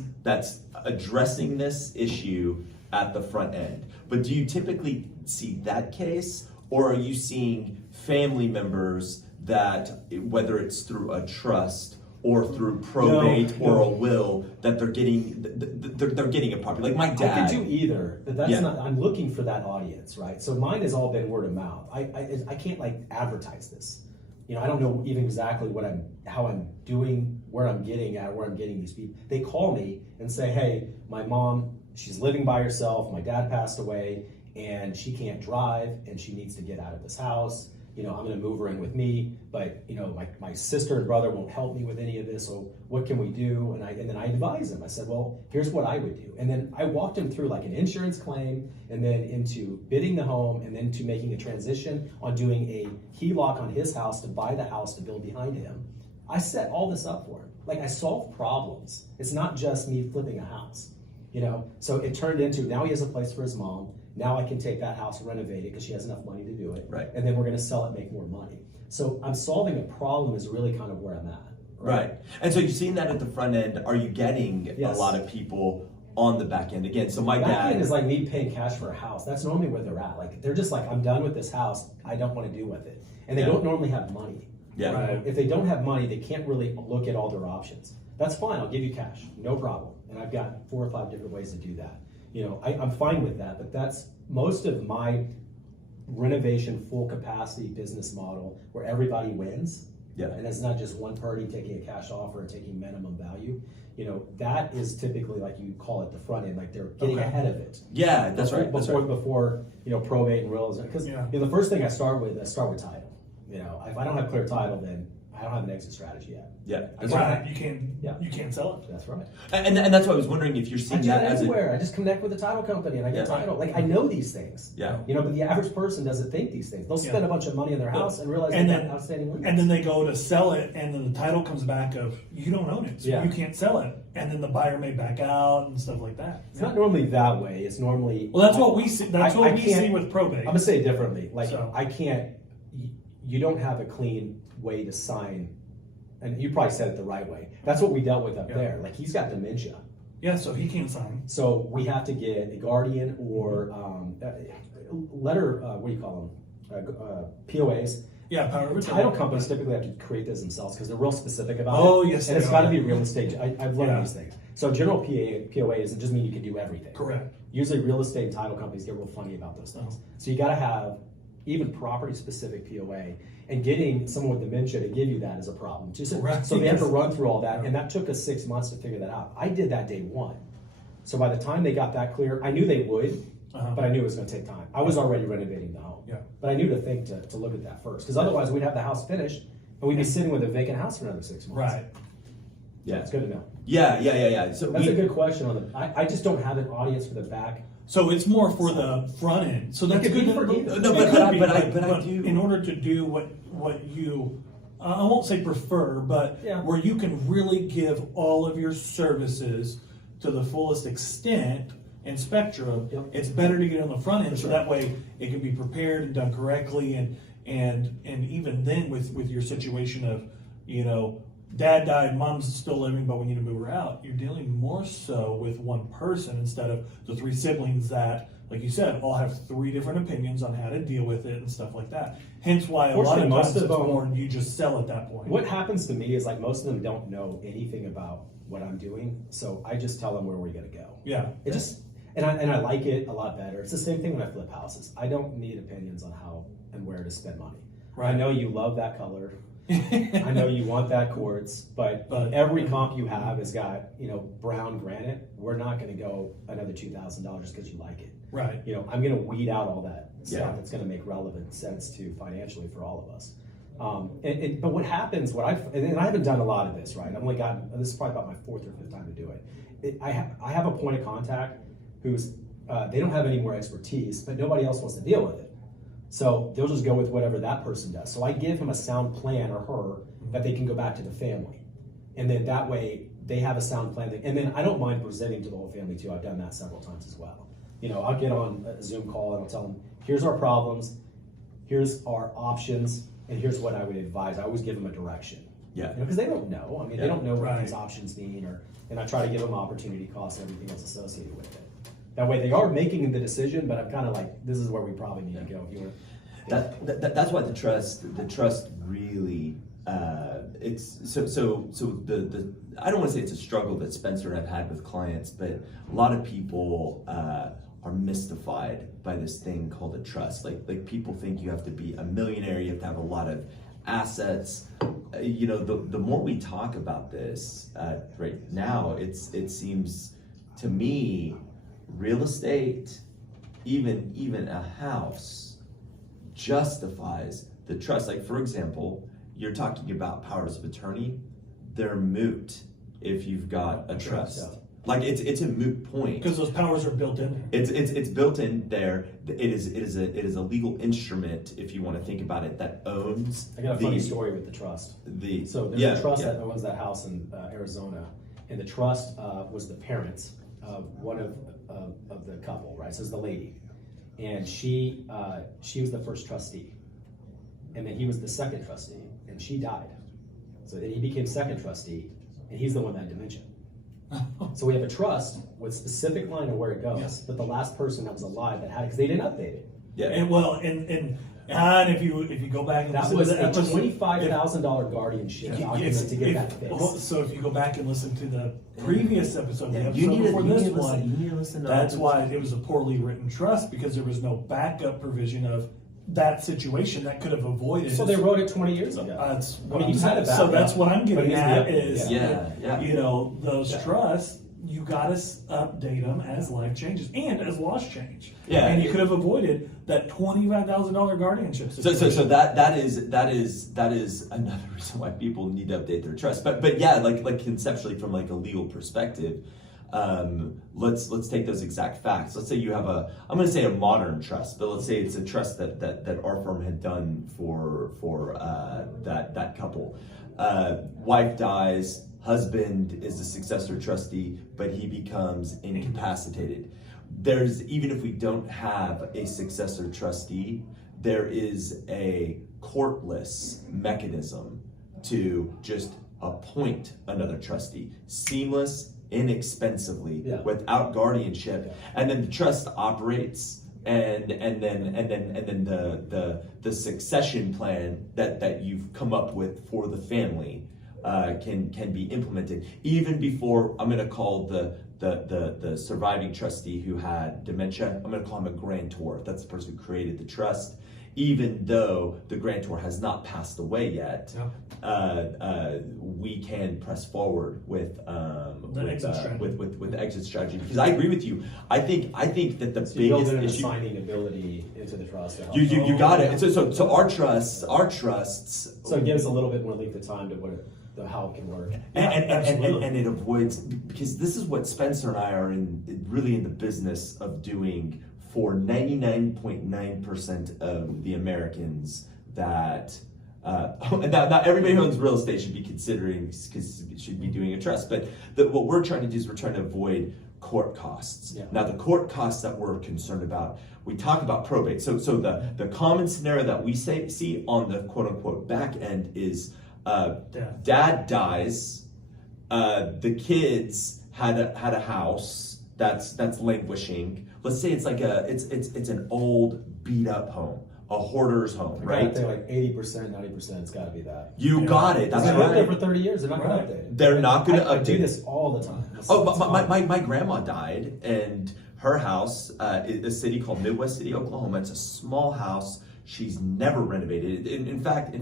addressing this issue at the front end. But do you typically see that case, or are you seeing family members that, whether it's through a trust or through probate or a will, that they're getting a property? Like my dad. I could do either, but that's Yeah. not. I'm looking for that audience, right? So mine has all been word of mouth. I can't advertise this. I don't know even exactly how I'm doing, where I'm getting these people. They call me and say, hey, my mom, she's living by herself. My dad passed away and she can't drive and she needs to get out of this house. I'm going to move her in with me, but my sister and brother won't help me with any of this. So what can we do? And then I advised them. I said, well, here's what I would do. And then I walked him through an insurance claim, and then into bidding the home, and then to making a transition on doing a HELOC on his house to buy the house to build behind him. I set all this up for him. I solve problems. It's not just me flipping a house, So it turned into, now he has a place for his mom. Now I can take that house and renovate it because she has enough money to do it. Right. And then we're going to sell it, make more money. So I'm solving a problem is really kind of where I'm at. Right. And so you've seen that at the front end. Are you getting Yes. a lot of people on the back end? Again, so my Back dad end is like me paying cash for a house. That's normally where they're at. They're just I'm done with this house. I don't want to do with it. And they don't normally have money. Yeah. Right. If they don't have money, they can't really look at all their options. That's fine. I'll give you cash. No problem. And I've got 4 or 5 different ways to do that. I'm fine with that, but that's most of my renovation full capacity business model where everybody wins. Yeah. And it's not just one party taking a cash offer and taking minimum value. That is typically you call it the front end, they're getting Okay. ahead of it. Yeah, that's right. That's right. Before probate and wills, because the first thing I start with title. If I don't have clear title, then I don't have an exit strategy yet. Yeah, that's Right. right. You can't sell it. That's right. And that's why I was wondering if you're I seeing do that that as everywhere. I just connect with the title company and I get Yeah. title. I know these things. Yeah. But the average person doesn't think these things. They'll spend Yeah. a bunch of money on their house and realize And they then- have outstanding limits. And then they go to sell it, and then the title comes back of you don't own it, so Yeah. you can't sell it. And then the buyer may back out and stuff like that. It's not normally that way. It's normally. Well, that's what we see. That's I what we can't- see with probate. I'm gonna say it differently. So- I can't. You don't have a clean way to sign, and you probably said it the right way. That's what we dealt with up Yeah. there. He's got dementia, Yeah, so he can't sign. so we have to get a guardian or letter. What do you call them? POAs. Yeah, power of Title attorney. companies typically have to create those themselves because they're real specific about it. Oh, yes, and they it's got to are. be real estate. I've learned Yeah. these things. So general POA doesn't just mean you can do everything. Correct. Usually real estate and title companies get real funny about those things. So you got to have even property specific POA, and getting someone with dementia to give you that is a problem. Right. So they have to run through all that, and that took us 6 months to figure that out. I did that day one. So by the time they got that clear, I knew they would, but I knew it was going to take time. I was already renovating the home. Yeah. But I knew to think to look at that first, because otherwise we'd have the house finished and we'd be sitting with a vacant house for another 6 months. Right. Yeah. It's good to know. Yeah. So That's a good question on the. I just don't have an audience for the back. So it's more for the front end. So that's It could good. be for either. No, It but could be, I do. In order to do what you, I won't say prefer, but Yeah. where you can really give all of your services to the fullest extent and spectrum, Yep. it's better to get on the front end, That's so right. that way it can be prepared and done correctly, and And even then with your situation of, you know, dad died, mom's still living, but we need to move her out, you're dealing more so with one person instead of the three siblings that, like you said, all have three different opinions on how to deal with it and stuff like that. Hence why a lot of times it's more you just sell at that point. What happens to me is like most of them don't know anything about what I'm doing, so I just tell them where we're gonna go. Yeah. It just and I like it a lot better. It's the same thing when I flip houses. I don't need opinions on how and where to spend money. Right. I know you love that color. I know you want that quartz, but every comp you have has got, you know, brown granite. We're not going to go another $2,000 just because you like it. Right. You know, I'm going to weed out all that Yeah. stuff that's going to make relevant sense to financially for all of us. But what happens, and I haven't done a lot of this, right? I've only gotten, this is probably about my fourth or fifth time to do it. I have a point of contact who's, they don't have any more expertise, but nobody else wants to deal with it. So they'll just go with whatever that person does. So I give him a sound plan, or her, that they can go back to the family. And then that way they have a sound plan. And then I don't mind presenting to the whole family too. I've done that several times as well. You know, I'll get on a Zoom call and I'll tell them, here's our problems, here's our options, and here's what I would advise. I always give them a direction. Yeah. You know, because they don't know. I mean, they don't know what Right. these options mean, and I try to give them opportunity costs and everything else associated with it. That way they are making the decision, but I'm kind of like, this is where we probably need to go. If you want That's why the trust really it's so the I don't want to say it's a struggle that Spencer and I've had with clients, but a lot of people are mystified by this thing called a trust. Like people think you have to be a millionaire, you have to have a lot of assets. You know, the more we talk about this right now, it seems to me real estate, even a house, justifies the trust. Like, for example, you're talking about powers of attorney. They're moot if you've got a trust. Yeah. Like it's a moot point Because those powers are built in there. it's built in there. It is a legal instrument, if you want to think about it, that owns. I got a funny story with the trust. So there's a trust that owns that house in Arizona, and the trust was the parents of one of the couple, right? So it's the lady, and she was the first trustee, and then he was the second trustee, and she died. So then he became second trustee, and he's the one that had dementia. So we have a trust with specific line of where it goes, Yes. but the last person that was alive that had it, because they didn't update it. Yeah. And if you go back and That listen was to the a episode, $25,000 guardianship document to get that fixed. So if you go back and listen to the previous episode, the Yeah, episode before this one, you need to listen to that's all why it was a poorly written trust, because there was no backup provision of that situation that could have avoided. So they wrote it 20 years ago. That's I what mean, I'm you had saying. a So backup, that's what I'm but getting it at needs to be is, updated. Yeah. you know, those trusts, you gotta update them as life changes and as laws change. Yeah. And you could have avoided that $25,000 guardianship So situation. that is another reason why people need to update their trust. But yeah, like conceptually from like a legal perspective, let's take those exact facts. Let's say you have I'm going to say a modern trust, but let's say it's a trust that our firm had done for that couple. Wife dies, husband is the successor trustee, but he becomes incapacitated. Even if we don't have a successor trustee, there is a courtless mechanism to just appoint another trustee, seamless, inexpensively, without guardianship, and then the trust operates, and then the succession plan that you've come up with for the family can be implemented even before. I'm going to call the surviving trustee who had dementia, I'm going to call him a grantor. That's the person who created the trust. Even though the grantor has not passed away yet, we can press forward with exit strategy. Because I agree with you. I think that the So you build biggest in an issue. assigning ability into the trust. to help. You got it. So our trusts. So it gives a little bit more length of time to how it can work. And it avoids, because this is what Spencer and I are really in the business of doing for 99.9% of the Americans that not everybody who owns real estate should be considering, should be doing a trust. But what we're trying to do is we're trying to avoid court costs. Yeah. Now the court costs that we're concerned about, we talk about probate. So the common scenario that we see on the quote unquote back end is dad dies, the kids had a house that's languishing. Let's say it's like it's an old beat up home, a hoarder's home, right? I think like 80%, 90%, it's got to be that. You got it. That's I've lived there right. for 30 years. They're not going to update it. They're not going to I update do it. this all the time. Oh, but my grandma died, and her house is a city called Midwest City, Oklahoma. It's a small house. She's never renovated it. In fact,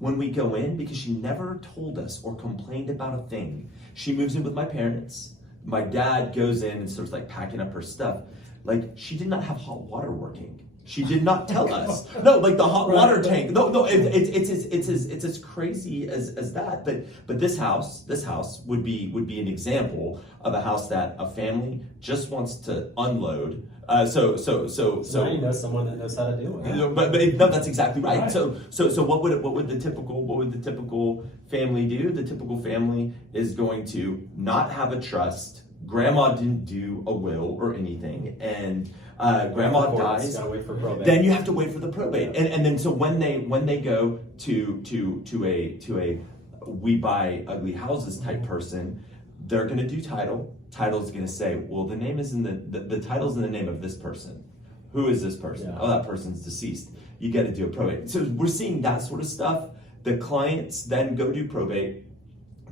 when we go in, because she never told us or complained about a thing, she moves in with my parents. My dad goes in and starts like packing up her stuff. Like, she did not have hot water working. She did not tell us. No, like the hot water tank. No, it's as crazy as that. But this house would be an example of a house that a family just wants to unload. So now you know someone that knows how to do it. But no, that's exactly right. Right. So what would the typical family do? The typical family is going to not have a trust. Grandma didn't do a will or anything, and grandma dies. Gotta wait for probate. Then you have to wait for the probate, and then so when they go to a we buy ugly houses type person, they're going to do title. Title's going to say, well, the name is in the title's in the name of this person. Who is this person? Yeah. Oh, that person's deceased. You got to do a probate. So we're seeing that sort of stuff. The clients then go do probate.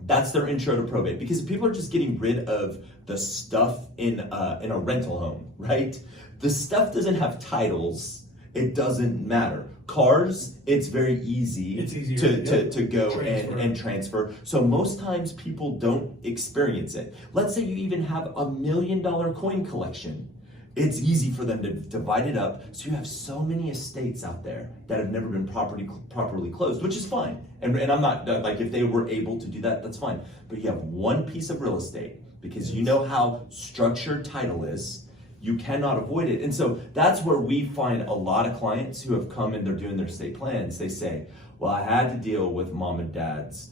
That's their intro to probate, because people are just getting rid of the stuff in a rental home, right? The stuff doesn't have titles. It doesn't matter. Cars, it's very easy. It's easier to go transfer. and transfer. So most times people don't experience it. Let's say you even have $1 million coin collection. It's easy for them to divide it up. So you have so many estates out there that have never been properly closed, which is fine. And I'm not, like, if they were able to do that, that's fine. But you have one piece of real estate, because you know how structured title is, you cannot avoid it. And so that's where we find a lot of clients who have come and they're doing their estate plans. They say, well, I had to deal with mom and dad's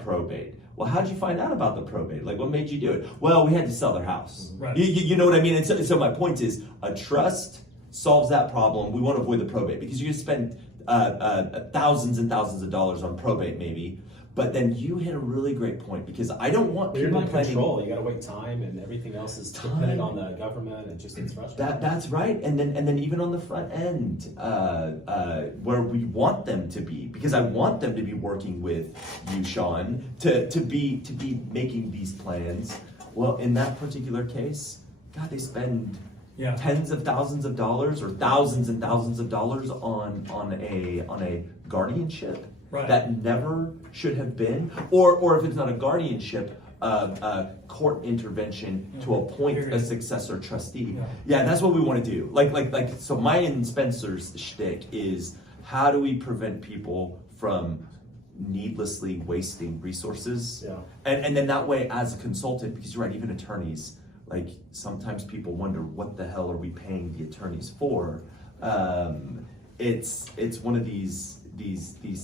probate. Well, how'd you find out about the probate? Like, what made you do it? Well, we had to sell their house. Right. You know what I mean? And so my point is, a trust solves that problem. We want to avoid the probate, because you spend thousands and thousands of dollars on probate maybe, but then you hit a really great point, because I don't want But you're people not in planning. control. You got to wait time, and everything else is dependent on the government, and just it's frustrating. That's right, and then even on the front end, where we want them to be, because I want them to be working with you, Sean, to be making these plans. Well, in that particular case, God, they spend tens of thousands of dollars or thousands and thousands of dollars on a guardianship that never should have been, or if it's not a guardianship, court intervention to appoint a successor trustee. Yeah, that's what we want to do. Like so my and Spencer's shtick is, how do we prevent people from needlessly wasting resources? And then that way, as a consultant, because you're right, even attorneys, like, sometimes people wonder, what the hell are we paying the attorneys for? It's one of these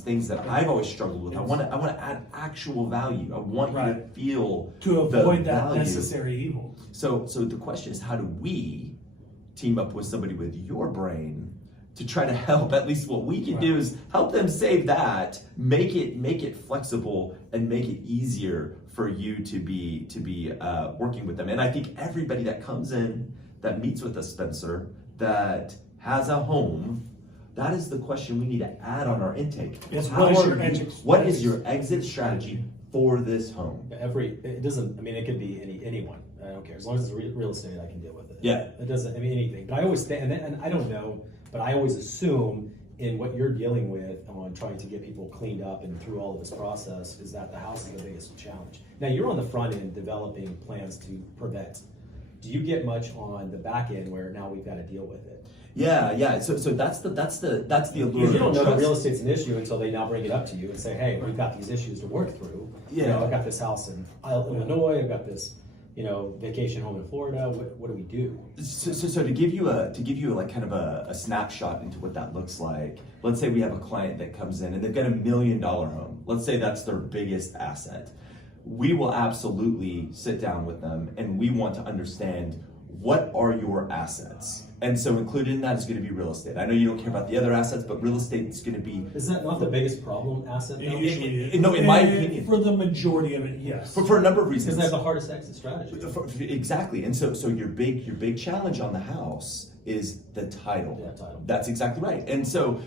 things that I've always struggled with. I want to add actual value. I want you to feel to avoid the that value. necessary evil. So the question is, how do we team up with somebody with your brain to try to help? At least what we can do is help them save that, make it flexible, and make it easier for you to be working with them. And I think everybody that comes in, that meets with us, Spencer, that has a home, that is the question we need to add on our intake. Yes, what is your exit strategy for this home? It doesn't, I mean, it could be anyone. I don't care. As long as it's real estate, I can deal with it. Yeah. It doesn't, I mean, anything. But I always think, and I don't know, but I always assume in what you're dealing with on trying to get people cleaned up and through all of this process is that the house is the biggest challenge. Now, you're on the front end developing plans to prevent. Do you get much on the back end where now we've got to deal with it? Yeah. So that's the allure. You don't know that trust. real estate's an issue until they now bring it up to you and say, hey, we've got these issues to work through. Yeah. You know, I've got this house in Illinois, I've got this, vacation home in Florida. What do we do? So to give you like kind of a snapshot into what that looks like, let's say we have a client that comes in and they've got $1 million home. Let's say that's their biggest asset. we will absolutely sit down with them, and we want to understand what are your assets. And so included in that is going to be real estate. I know you don't care about the other assets, but real estate is going to be. Is that not the biggest problem asset? Though? No, in my opinion. For the majority of it, yes. For a number of reasons. Because they have the hardest exit strategy. Exactly. And so your big challenge on the house is the title. Yeah, title. That's exactly right. And so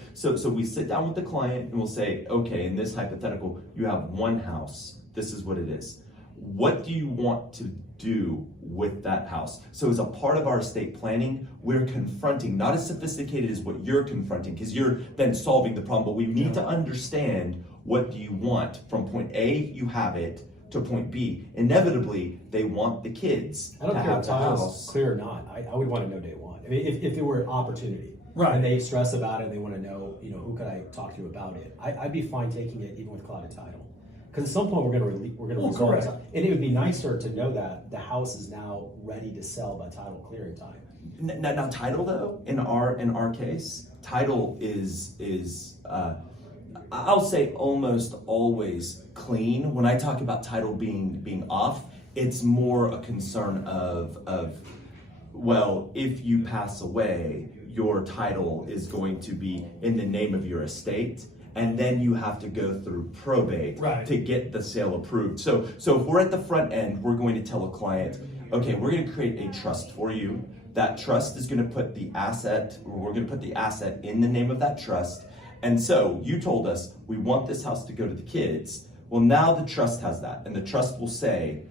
we sit down with the client and we'll say, okay, in this hypothetical, you have one house. This is what it is. What do you want to do with that house? So as a part of our estate planning, we're confronting, not as sophisticated as what you're confronting, because you're then solving the problem, but we need to understand, what do you want? From point A, you have it, to point B. Inevitably, they want the kids I don't to care have if the title's house. clear or not. I would want to know day one. I mean, if there were opportunity, Right. and they stress about it, and they want to know, who could I talk to about it? I'd be fine taking it even with clouded title. Because at some point we're going to resolve correct. it, and it would be nicer to know that the house is now ready to sell by title clearing time. Now title though, in our case, title is I'll say almost always clean. When I talk about title being off, it's more a concern of well, if you pass away, your title is going to be in the name of your estate. And then you have to go through probate to get the sale approved. So if we're at the front end, we're going to tell a client, okay, we're going to create a trust for you. That trust is going to put the asset, or we're going to put the asset in the name of that trust. And so you told us, we want this house to go to the kids. Well, now the trust has that, and the trust will say,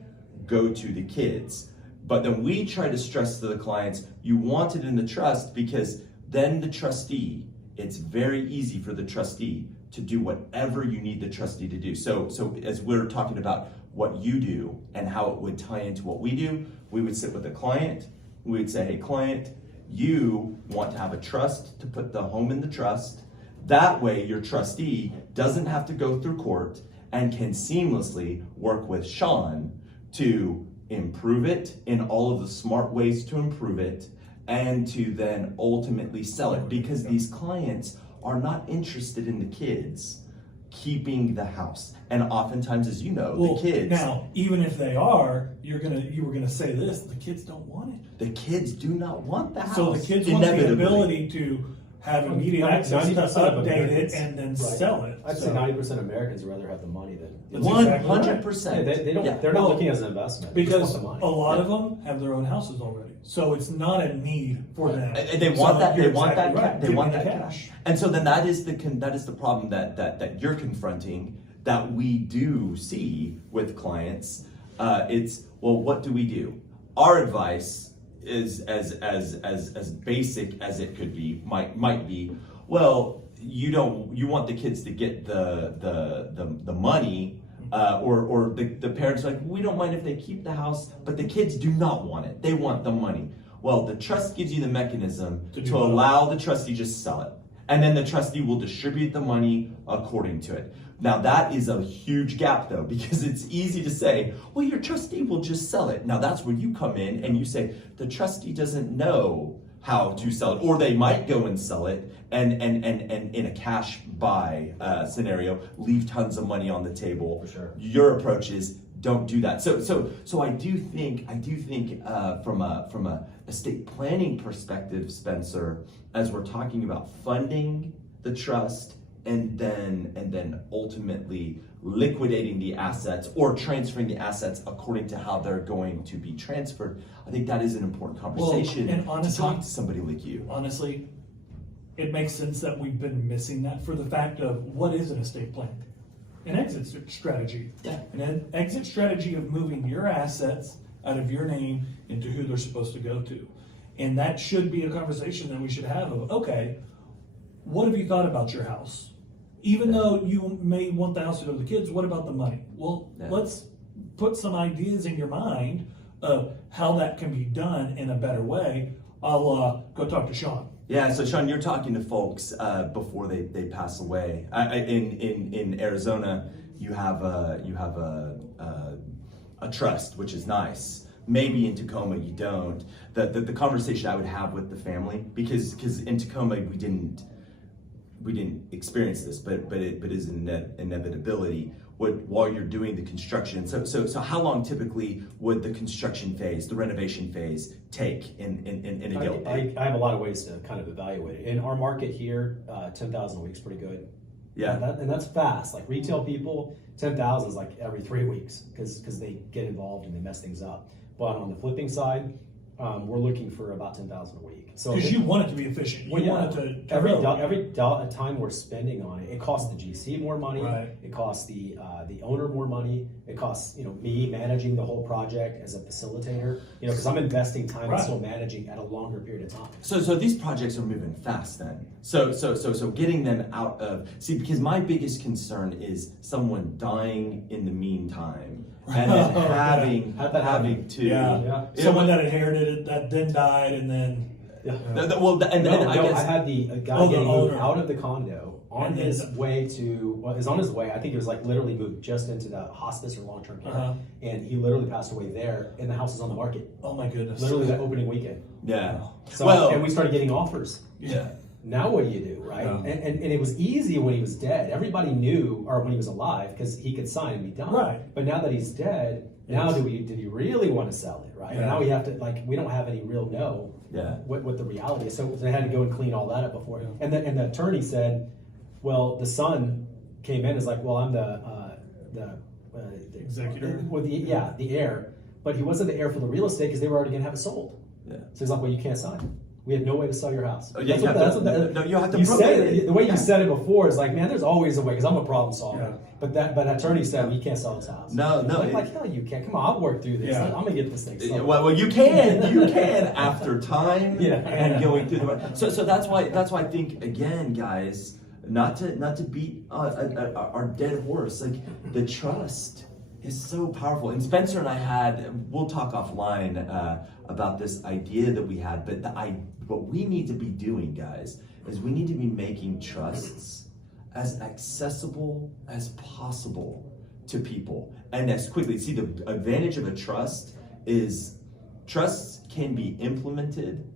go to the kids. But then we try to stress to the clients, you want it in the trust, because then the trustee, it's very easy for the trustee to do whatever you need the trustee to do. So as we're talking about what you do and how it would tie into what we do, we would sit with the client. We would say, hey, client, you want to have a trust to put the home in the trust. That way your trustee doesn't have to go through court and can seamlessly work with Sean to improve it in all of the smart ways to improve it, and to then ultimately sell it, because these clients are not interested in the kids keeping the house. And oftentimes, as you know, the kids. Now, even if they are, you were gonna say this, the kids don't want it. The kids do not want the house. So the kids want the ability to have immediate access to 90% of update it Americans, and then right. sell it. I'd say 90% of Americans would rather have the money than. That's exactly right. 100%. They don't. Yeah. They're not looking as an investment. They just Because want a the money. lot of them have their own houses already, so it's not a need for them. And they want So that. They you're want that. exactly right. They Give want me that the cash. And so then that is the problem that you're confronting, that we do see with clients. It's, well, what do we do? Our advice is as basic as it could be, might be, well, you want the kids to get the money, or the parents are like, we don't mind if they keep the house, but the kids do not want it. They want the money. Well, the trust gives you the mechanism to allow the trustee just sell it. And then the trustee will distribute the money according to it. Now that is a huge gap though, because it's easy to say, well, your trustee will just sell it. Now that's where you come in and you say, the trustee doesn't know how to sell it, or they might go and sell it and in a cash buy scenario, leave tons of money on the table. For sure. Your approach is, don't do that. So I do think from a estate planning perspective, Spencer, as we're talking about funding the trust and then ultimately liquidating the assets or transferring the assets according to how they're going to be transferred, I think that is an important conversation and honestly, to talk to somebody like you. Honestly, it makes sense that we've been missing that, for the fact of, what is an estate plan? An exit strategy. Yeah. An exit strategy of moving your assets out of your name into who they're supposed to go to. And that should be a conversation that we should have of, okay, what have you thought about your house? Even though you may want the house to go to the kids, what about the money? Well, let's put some ideas in your mind of how that can be done in a better way. I'll go talk to Sean. Yeah, so Sean, you're talking to folks before they pass away. In Arizona, you have a trust, which is nice. Maybe in Tacoma you don't. The conversation I would have with the family, because in Tacoma we didn't experience this, but it is an inevitability. While you're doing the construction, so how long typically would the construction phase, the renovation phase, take in a deal? I have a lot of ways to kind of evaluate it. In our market here, 10,000 a week is pretty good. Yeah, And that's fast. Like retail people, 10,000 is like every 3 weeks because they get involved and they mess things up. But on the flipping side, we're looking for about 10,000 a week. So Because you want it to be efficient. You want it to every time we're spending on it, it costs the GC more money. Right. It costs the owner more money. It costs me managing the whole project as a facilitator. Because I'm investing time and still managing at a longer period of time. So these projects are moving fast then. So getting them out of, because my biggest concern is someone dying in the meantime and then having to someone that inherited it that then died and then I had a guy getting moved out of the condo on And his then- way to, well, is on his way, I think it was like literally moved just into the hospice or long-term care. And he literally passed away there and the house is on the market. oh my goodness. Literally that opening weekend. Yeah. So, and we started getting offers. Yeah. Now what do you do, right? Yeah. And it was easy when he was dead. Everybody knew, or when he was alive, because he could sign and be done. Right. But now that he's dead, now did he really want to sell it, right? Yeah. And now we have to, we don't have any real what the reality is. So they had to go and clean all that up before. Yeah. And the attorney said, well, the son came in as like, well, I'm the Executor? Well, the heir. But he wasn't the heir for the real estate because they were already going to have it sold. Yeah. So he's like, well, you can't sign. We had no way to sell your house. Oh, yeah, you have to you said it. it, the way you said it before is like, man, there's always a way because I'm a problem solver. Yeah. But that attorney said, you can't sell his house. No. Like hell, you can't. Come on, I'll work through this. Yeah. I'm gonna get this thing sold. Well, you can after time and going through the. So that's why I think again, guys, not to beat our dead horse. Like the trust is so powerful. And Spencer and I we'll talk offline about this idea that we had, but what we need to be doing, guys, is we need to be making trusts as accessible as possible to people and as quickly. See, the advantage of a trust is trusts can be implemented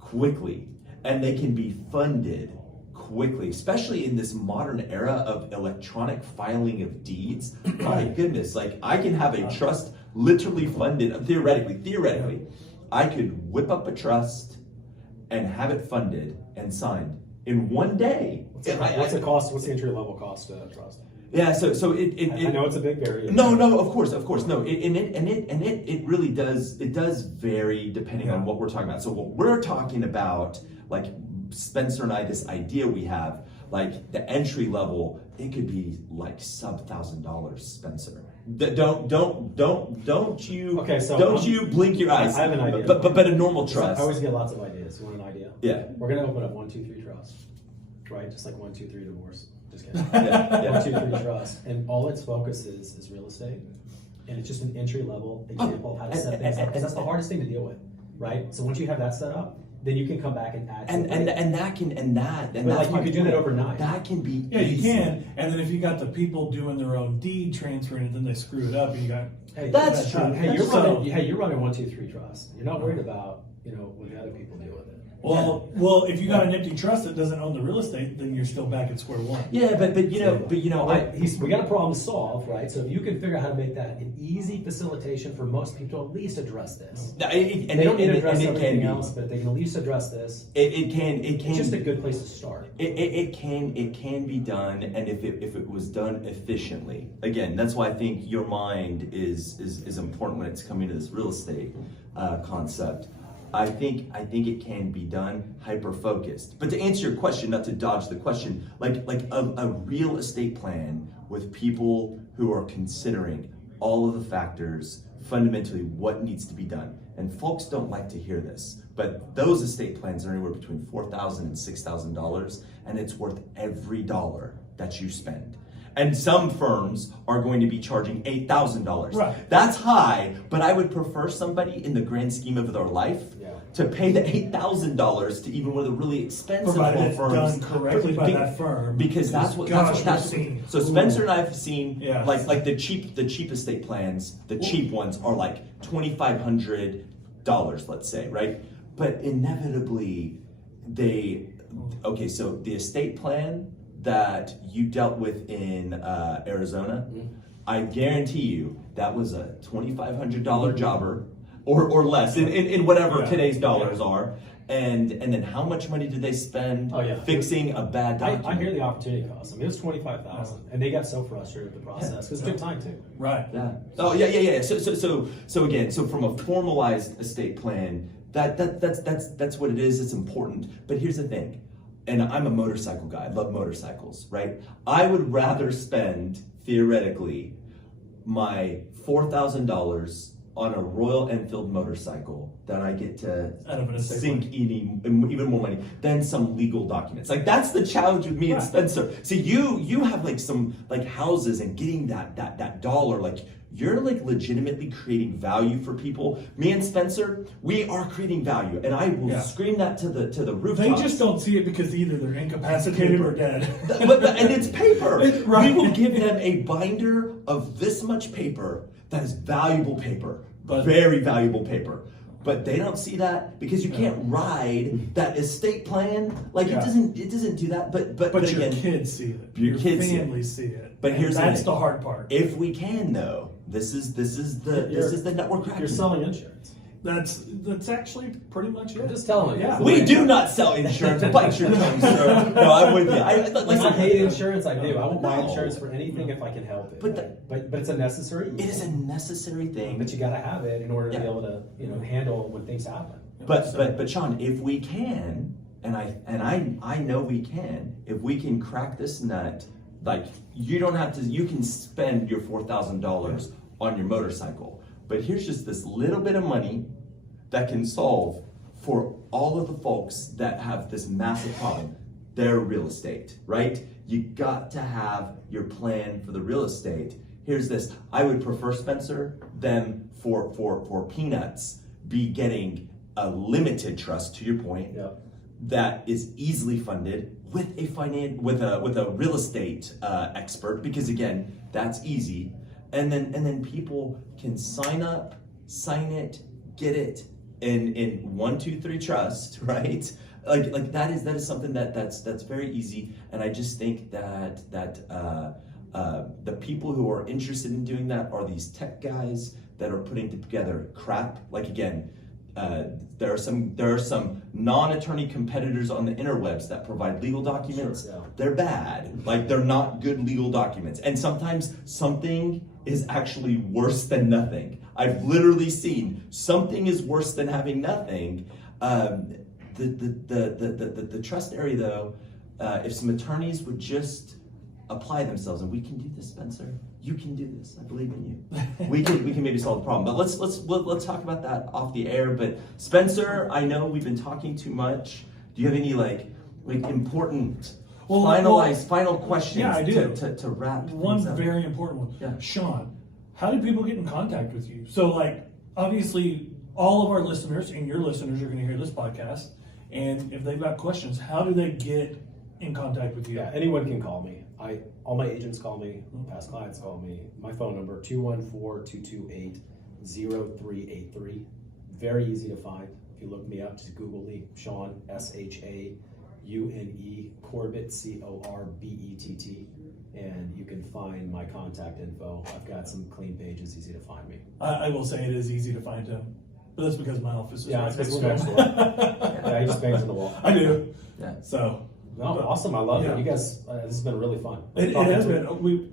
quickly and they can be funded quickly, especially in this modern era of electronic filing of deeds. My goodness, like I can have a trust literally funded, theoretically, I could whip up a trust and have it funded and signed in one day. What's the cost? What's the entry level cost of trust? Yeah, so it I know it's a big barrier. No, of course, no. It really does. It does vary depending on what we're talking about. So what we're talking about, like Spencer and I, this idea we have, like the entry level, it could be like sub $1,000, Spencer. Don't you? Okay, so don't you blink your eyes. I have an idea. But a normal trust. I always get lots of ideas. You want an idea? Yeah. We're gonna open up 1, 2, 3 trust, right? Just like 1, 2, 3 divorce. Just kidding. Yeah. 1, 2, 3 trust, and all its focus is real estate, and it's just an entry level example of how to set things up. Because that's the hardest thing to deal with, right? So once you have that set up, then you can come back and add. But like you could do that overnight. That can be. Yeah, you easy. can. And then if you got the people doing their own deed transferring it, then they screw it up and you got. Hey, That's true. Hey, That's you're running 1, 2, 3 trust. You're not worried about when the other people deal with it. Well, if you got an empty trust that doesn't own the real estate, then you're still back at square one. Yeah, but we got a problem to solve, right? So if you can figure out how to make that an easy facilitation for most people, at least address this. They don't need to address everything else, but they can at least address this. It can. It's just a good place to start. It can be done, and if it was done efficiently, again, that's why I think your mind is important when it's coming to this real estate concept. I think it can be done hyper focused. But to answer your question, not to dodge the question, like a real estate plan with people who are considering all of the factors, fundamentally what needs to be done. And folks don't like to hear this, but those estate plans are anywhere between $4,000 and $6,000, and it's worth every dollar that you spend. And some firms are going to be charging $8,000. Right. That's high, but I would prefer somebody in the grand scheme of their life to pay the $8,000 to even one of the really expensive Provided it's firms done correctly by that firm. because that's what seen. So Spencer and I have seen Yeah. like the cheap estate plans. The cheap ones are like $2,500, let's say, right? But inevitably, Okay, so the estate plan that you dealt with in Arizona, I guarantee you that was a $2,500 jobber or less in whatever today's dollars are. And then how much money did they spend fixing a bad document? I hear the opportunity cost. I mean, it was $25,000, and they got so frustrated with the process because it's good time too. Right. Yeah. Oh yeah. So again, so from a formalized estate plan, that's what it is. It's important. But here's the thing, and I'm a motorcycle guy. I love motorcycles, right? I would rather spend theoretically my $4,000 on a Royal Enfield motorcycle that I get to Out of an estate sink even more money than some legal documents. Like that's the challenge with me and Spencer. See, you have like some like houses and getting that dollar, like you're like legitimately creating value for people. Me and Spencer, we are creating value, and I will scream that to the rooftops. They just don't see it because either they're incapacitated or dead. And it's paper. Right. We will give them a binder of this much paper that is valuable paper, very valuable paper. But they don't see that because you can't ride that estate plan. Like it doesn't do that. But your again, kids see it. Your kids see it. families see it. But here's that's the hard part. If we can though, this is the network cracking. You're selling insurance. That's actually pretty much it. I'm just telling you. Yeah. We do not sell insurance. Bite your tongue, sir. No, I'm with you. I hate insurance. I do. I won't buy insurance for anything if I can help it. But it's a necessary evil. It is a necessary thing. But you got to have it in order to be able to handle when things happen. But Sean, if we can, and I know we can, if we can crack this nut, like you don't have to. You can spend your $4,000 on your motorcycle. But here's just this little bit of money that can solve for all of the folks that have this massive problem, their real estate, right? You got to have your plan for the real estate. Here's this. I would prefer, Spencer, them for peanuts be getting a limited trust, to your point, that is easily funded with a real estate expert, because again, that's easy. And then people can sign it, get it in 1, 2, 3 trust, right? Like that is something that's very easy. And I just think that the people who are interested in doing that are these tech guys that are putting together crap. Like again, there are some non-attorney competitors on the interwebs that provide legal documents. Sure, yeah. They're bad. Like they're not good legal documents. And sometimes something is actually worse than nothing. I've literally seen something is worse than having nothing. The trust area though, if some attorneys would just apply themselves, and we can do this, Spencer. You can do this. I believe in you. We can maybe solve the problem. But let's talk about that off the air. But Spencer, I know we've been talking too much. Do you have any like important final questions? Yeah, I do. To wrap one things up? very important one. Yeah. Sean, how do people get in contact with you? So like obviously all of our listeners and your listeners are going to hear this podcast, and if they've got questions, how do they get in contact with you? Yeah, anyone can call me. All my agents call me, past clients call me. My phone number, 214-228-0383. Very easy to find. If you look me up, just Google me, Sean, SHAUNE, Corbett, CORBETT, and you can find my contact info. I've got some clean pages, easy to find me. I will say it is easy to find him, but that's because my office is right it's next next to door. him. Yeah, he just bangs on the wall. I do. Yeah. So. No, awesome. I love Yeah. it. You guys, this has been really fun. It has been.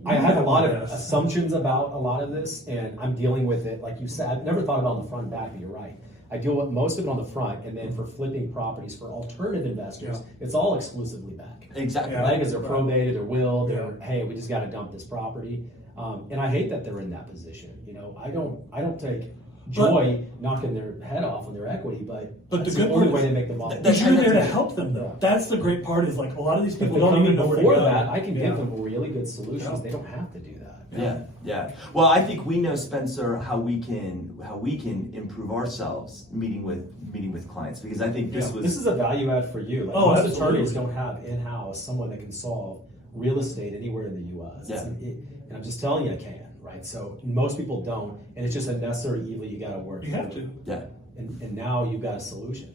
I have a lot of assumptions about a lot of this, and I'm dealing with it. Like you said, I've never thought about the front and back, but you're right. I deal with most of it on the front, and then for flipping properties for alternative investors, it's all exclusively back. Exactly. Yeah. Like, is they're probated or willed, or hey, we just got to dump this property, and I hate that they're in that position. I don't take joy knocking their head off on their equity, but the that's good the only part way is to make them all. that you're there to help them, though. That's the great part. Is like a lot of these people don't even know where to before go. that. I can give them really good solutions. They don't have to do that. Yeah. Well, I think we know, Spencer, how we can improve ourselves meeting with clients, because I think this is a value add for you. Like most attorneys don't have in-house someone that can solve real estate anywhere in the U.S. Yeah. And I'm just telling you, I can. Right, so most people don't, and it's just a necessary evil you got to work. You have to. Yeah. And now you've got a solution.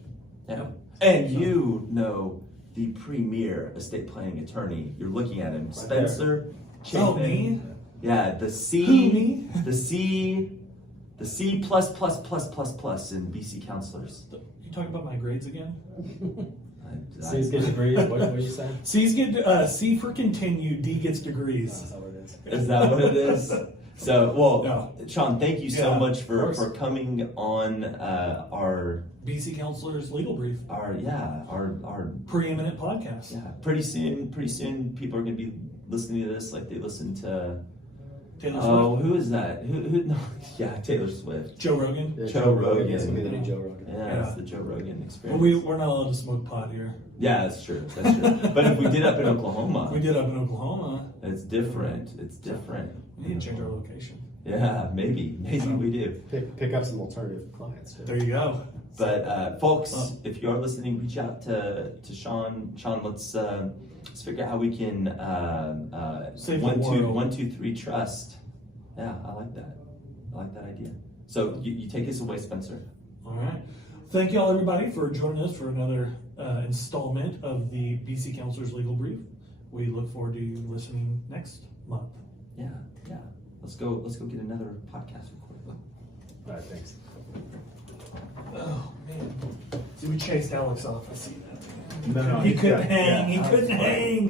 Yeah. And you know the premier estate planning attorney. You're looking at him, there. Spencer Oh, Chapin. me? Yeah, the Who, C, me? the C plus in BC counselors. You talking about my grades again? C's get degrees. What you saying? C's get C for continue, D gets degrees. Is that what it is? Is that what it is? So, well, No. Sean, thank you so Yeah, much of for course. coming on our BC Counselors Legal Brief, our preeminent podcast. yeah. Pretty soon, people are gonna be listening to this like they listen to. Taylor Oh, Swift, who is that? Who? No, yeah, Taylor Swift. Joe Rogan. Yeah, Joe Rogan. It's gonna be the new Joe Rogan. Yeah, it's the Joe Rogan Well, experience. we're not allowed to smoke pot here. Yeah, that's true. That's true. But if we did up in Oklahoma, We did up in Oklahoma. it's different. It's different. We need to change our location. Yeah, maybe we do. Pick up some alternative clients too. There you go. But folks, if you are listening, reach out to Sean. Sean, let's figure out how we can Save the 1, 2, world. 1, 2, 3 trust. Yeah, I like that. I like that idea. So you take us away, Spencer. All right. Thank you all, everybody, for joining us for another installment of the BC Counselors Legal Brief. We look forward to you listening next month. Yeah. Let's go get another podcast recorded. All right, thanks. Oh, man. See, we chased Alex off. I see that. No, He couldn't yeah, hang. yeah. He couldn't hang.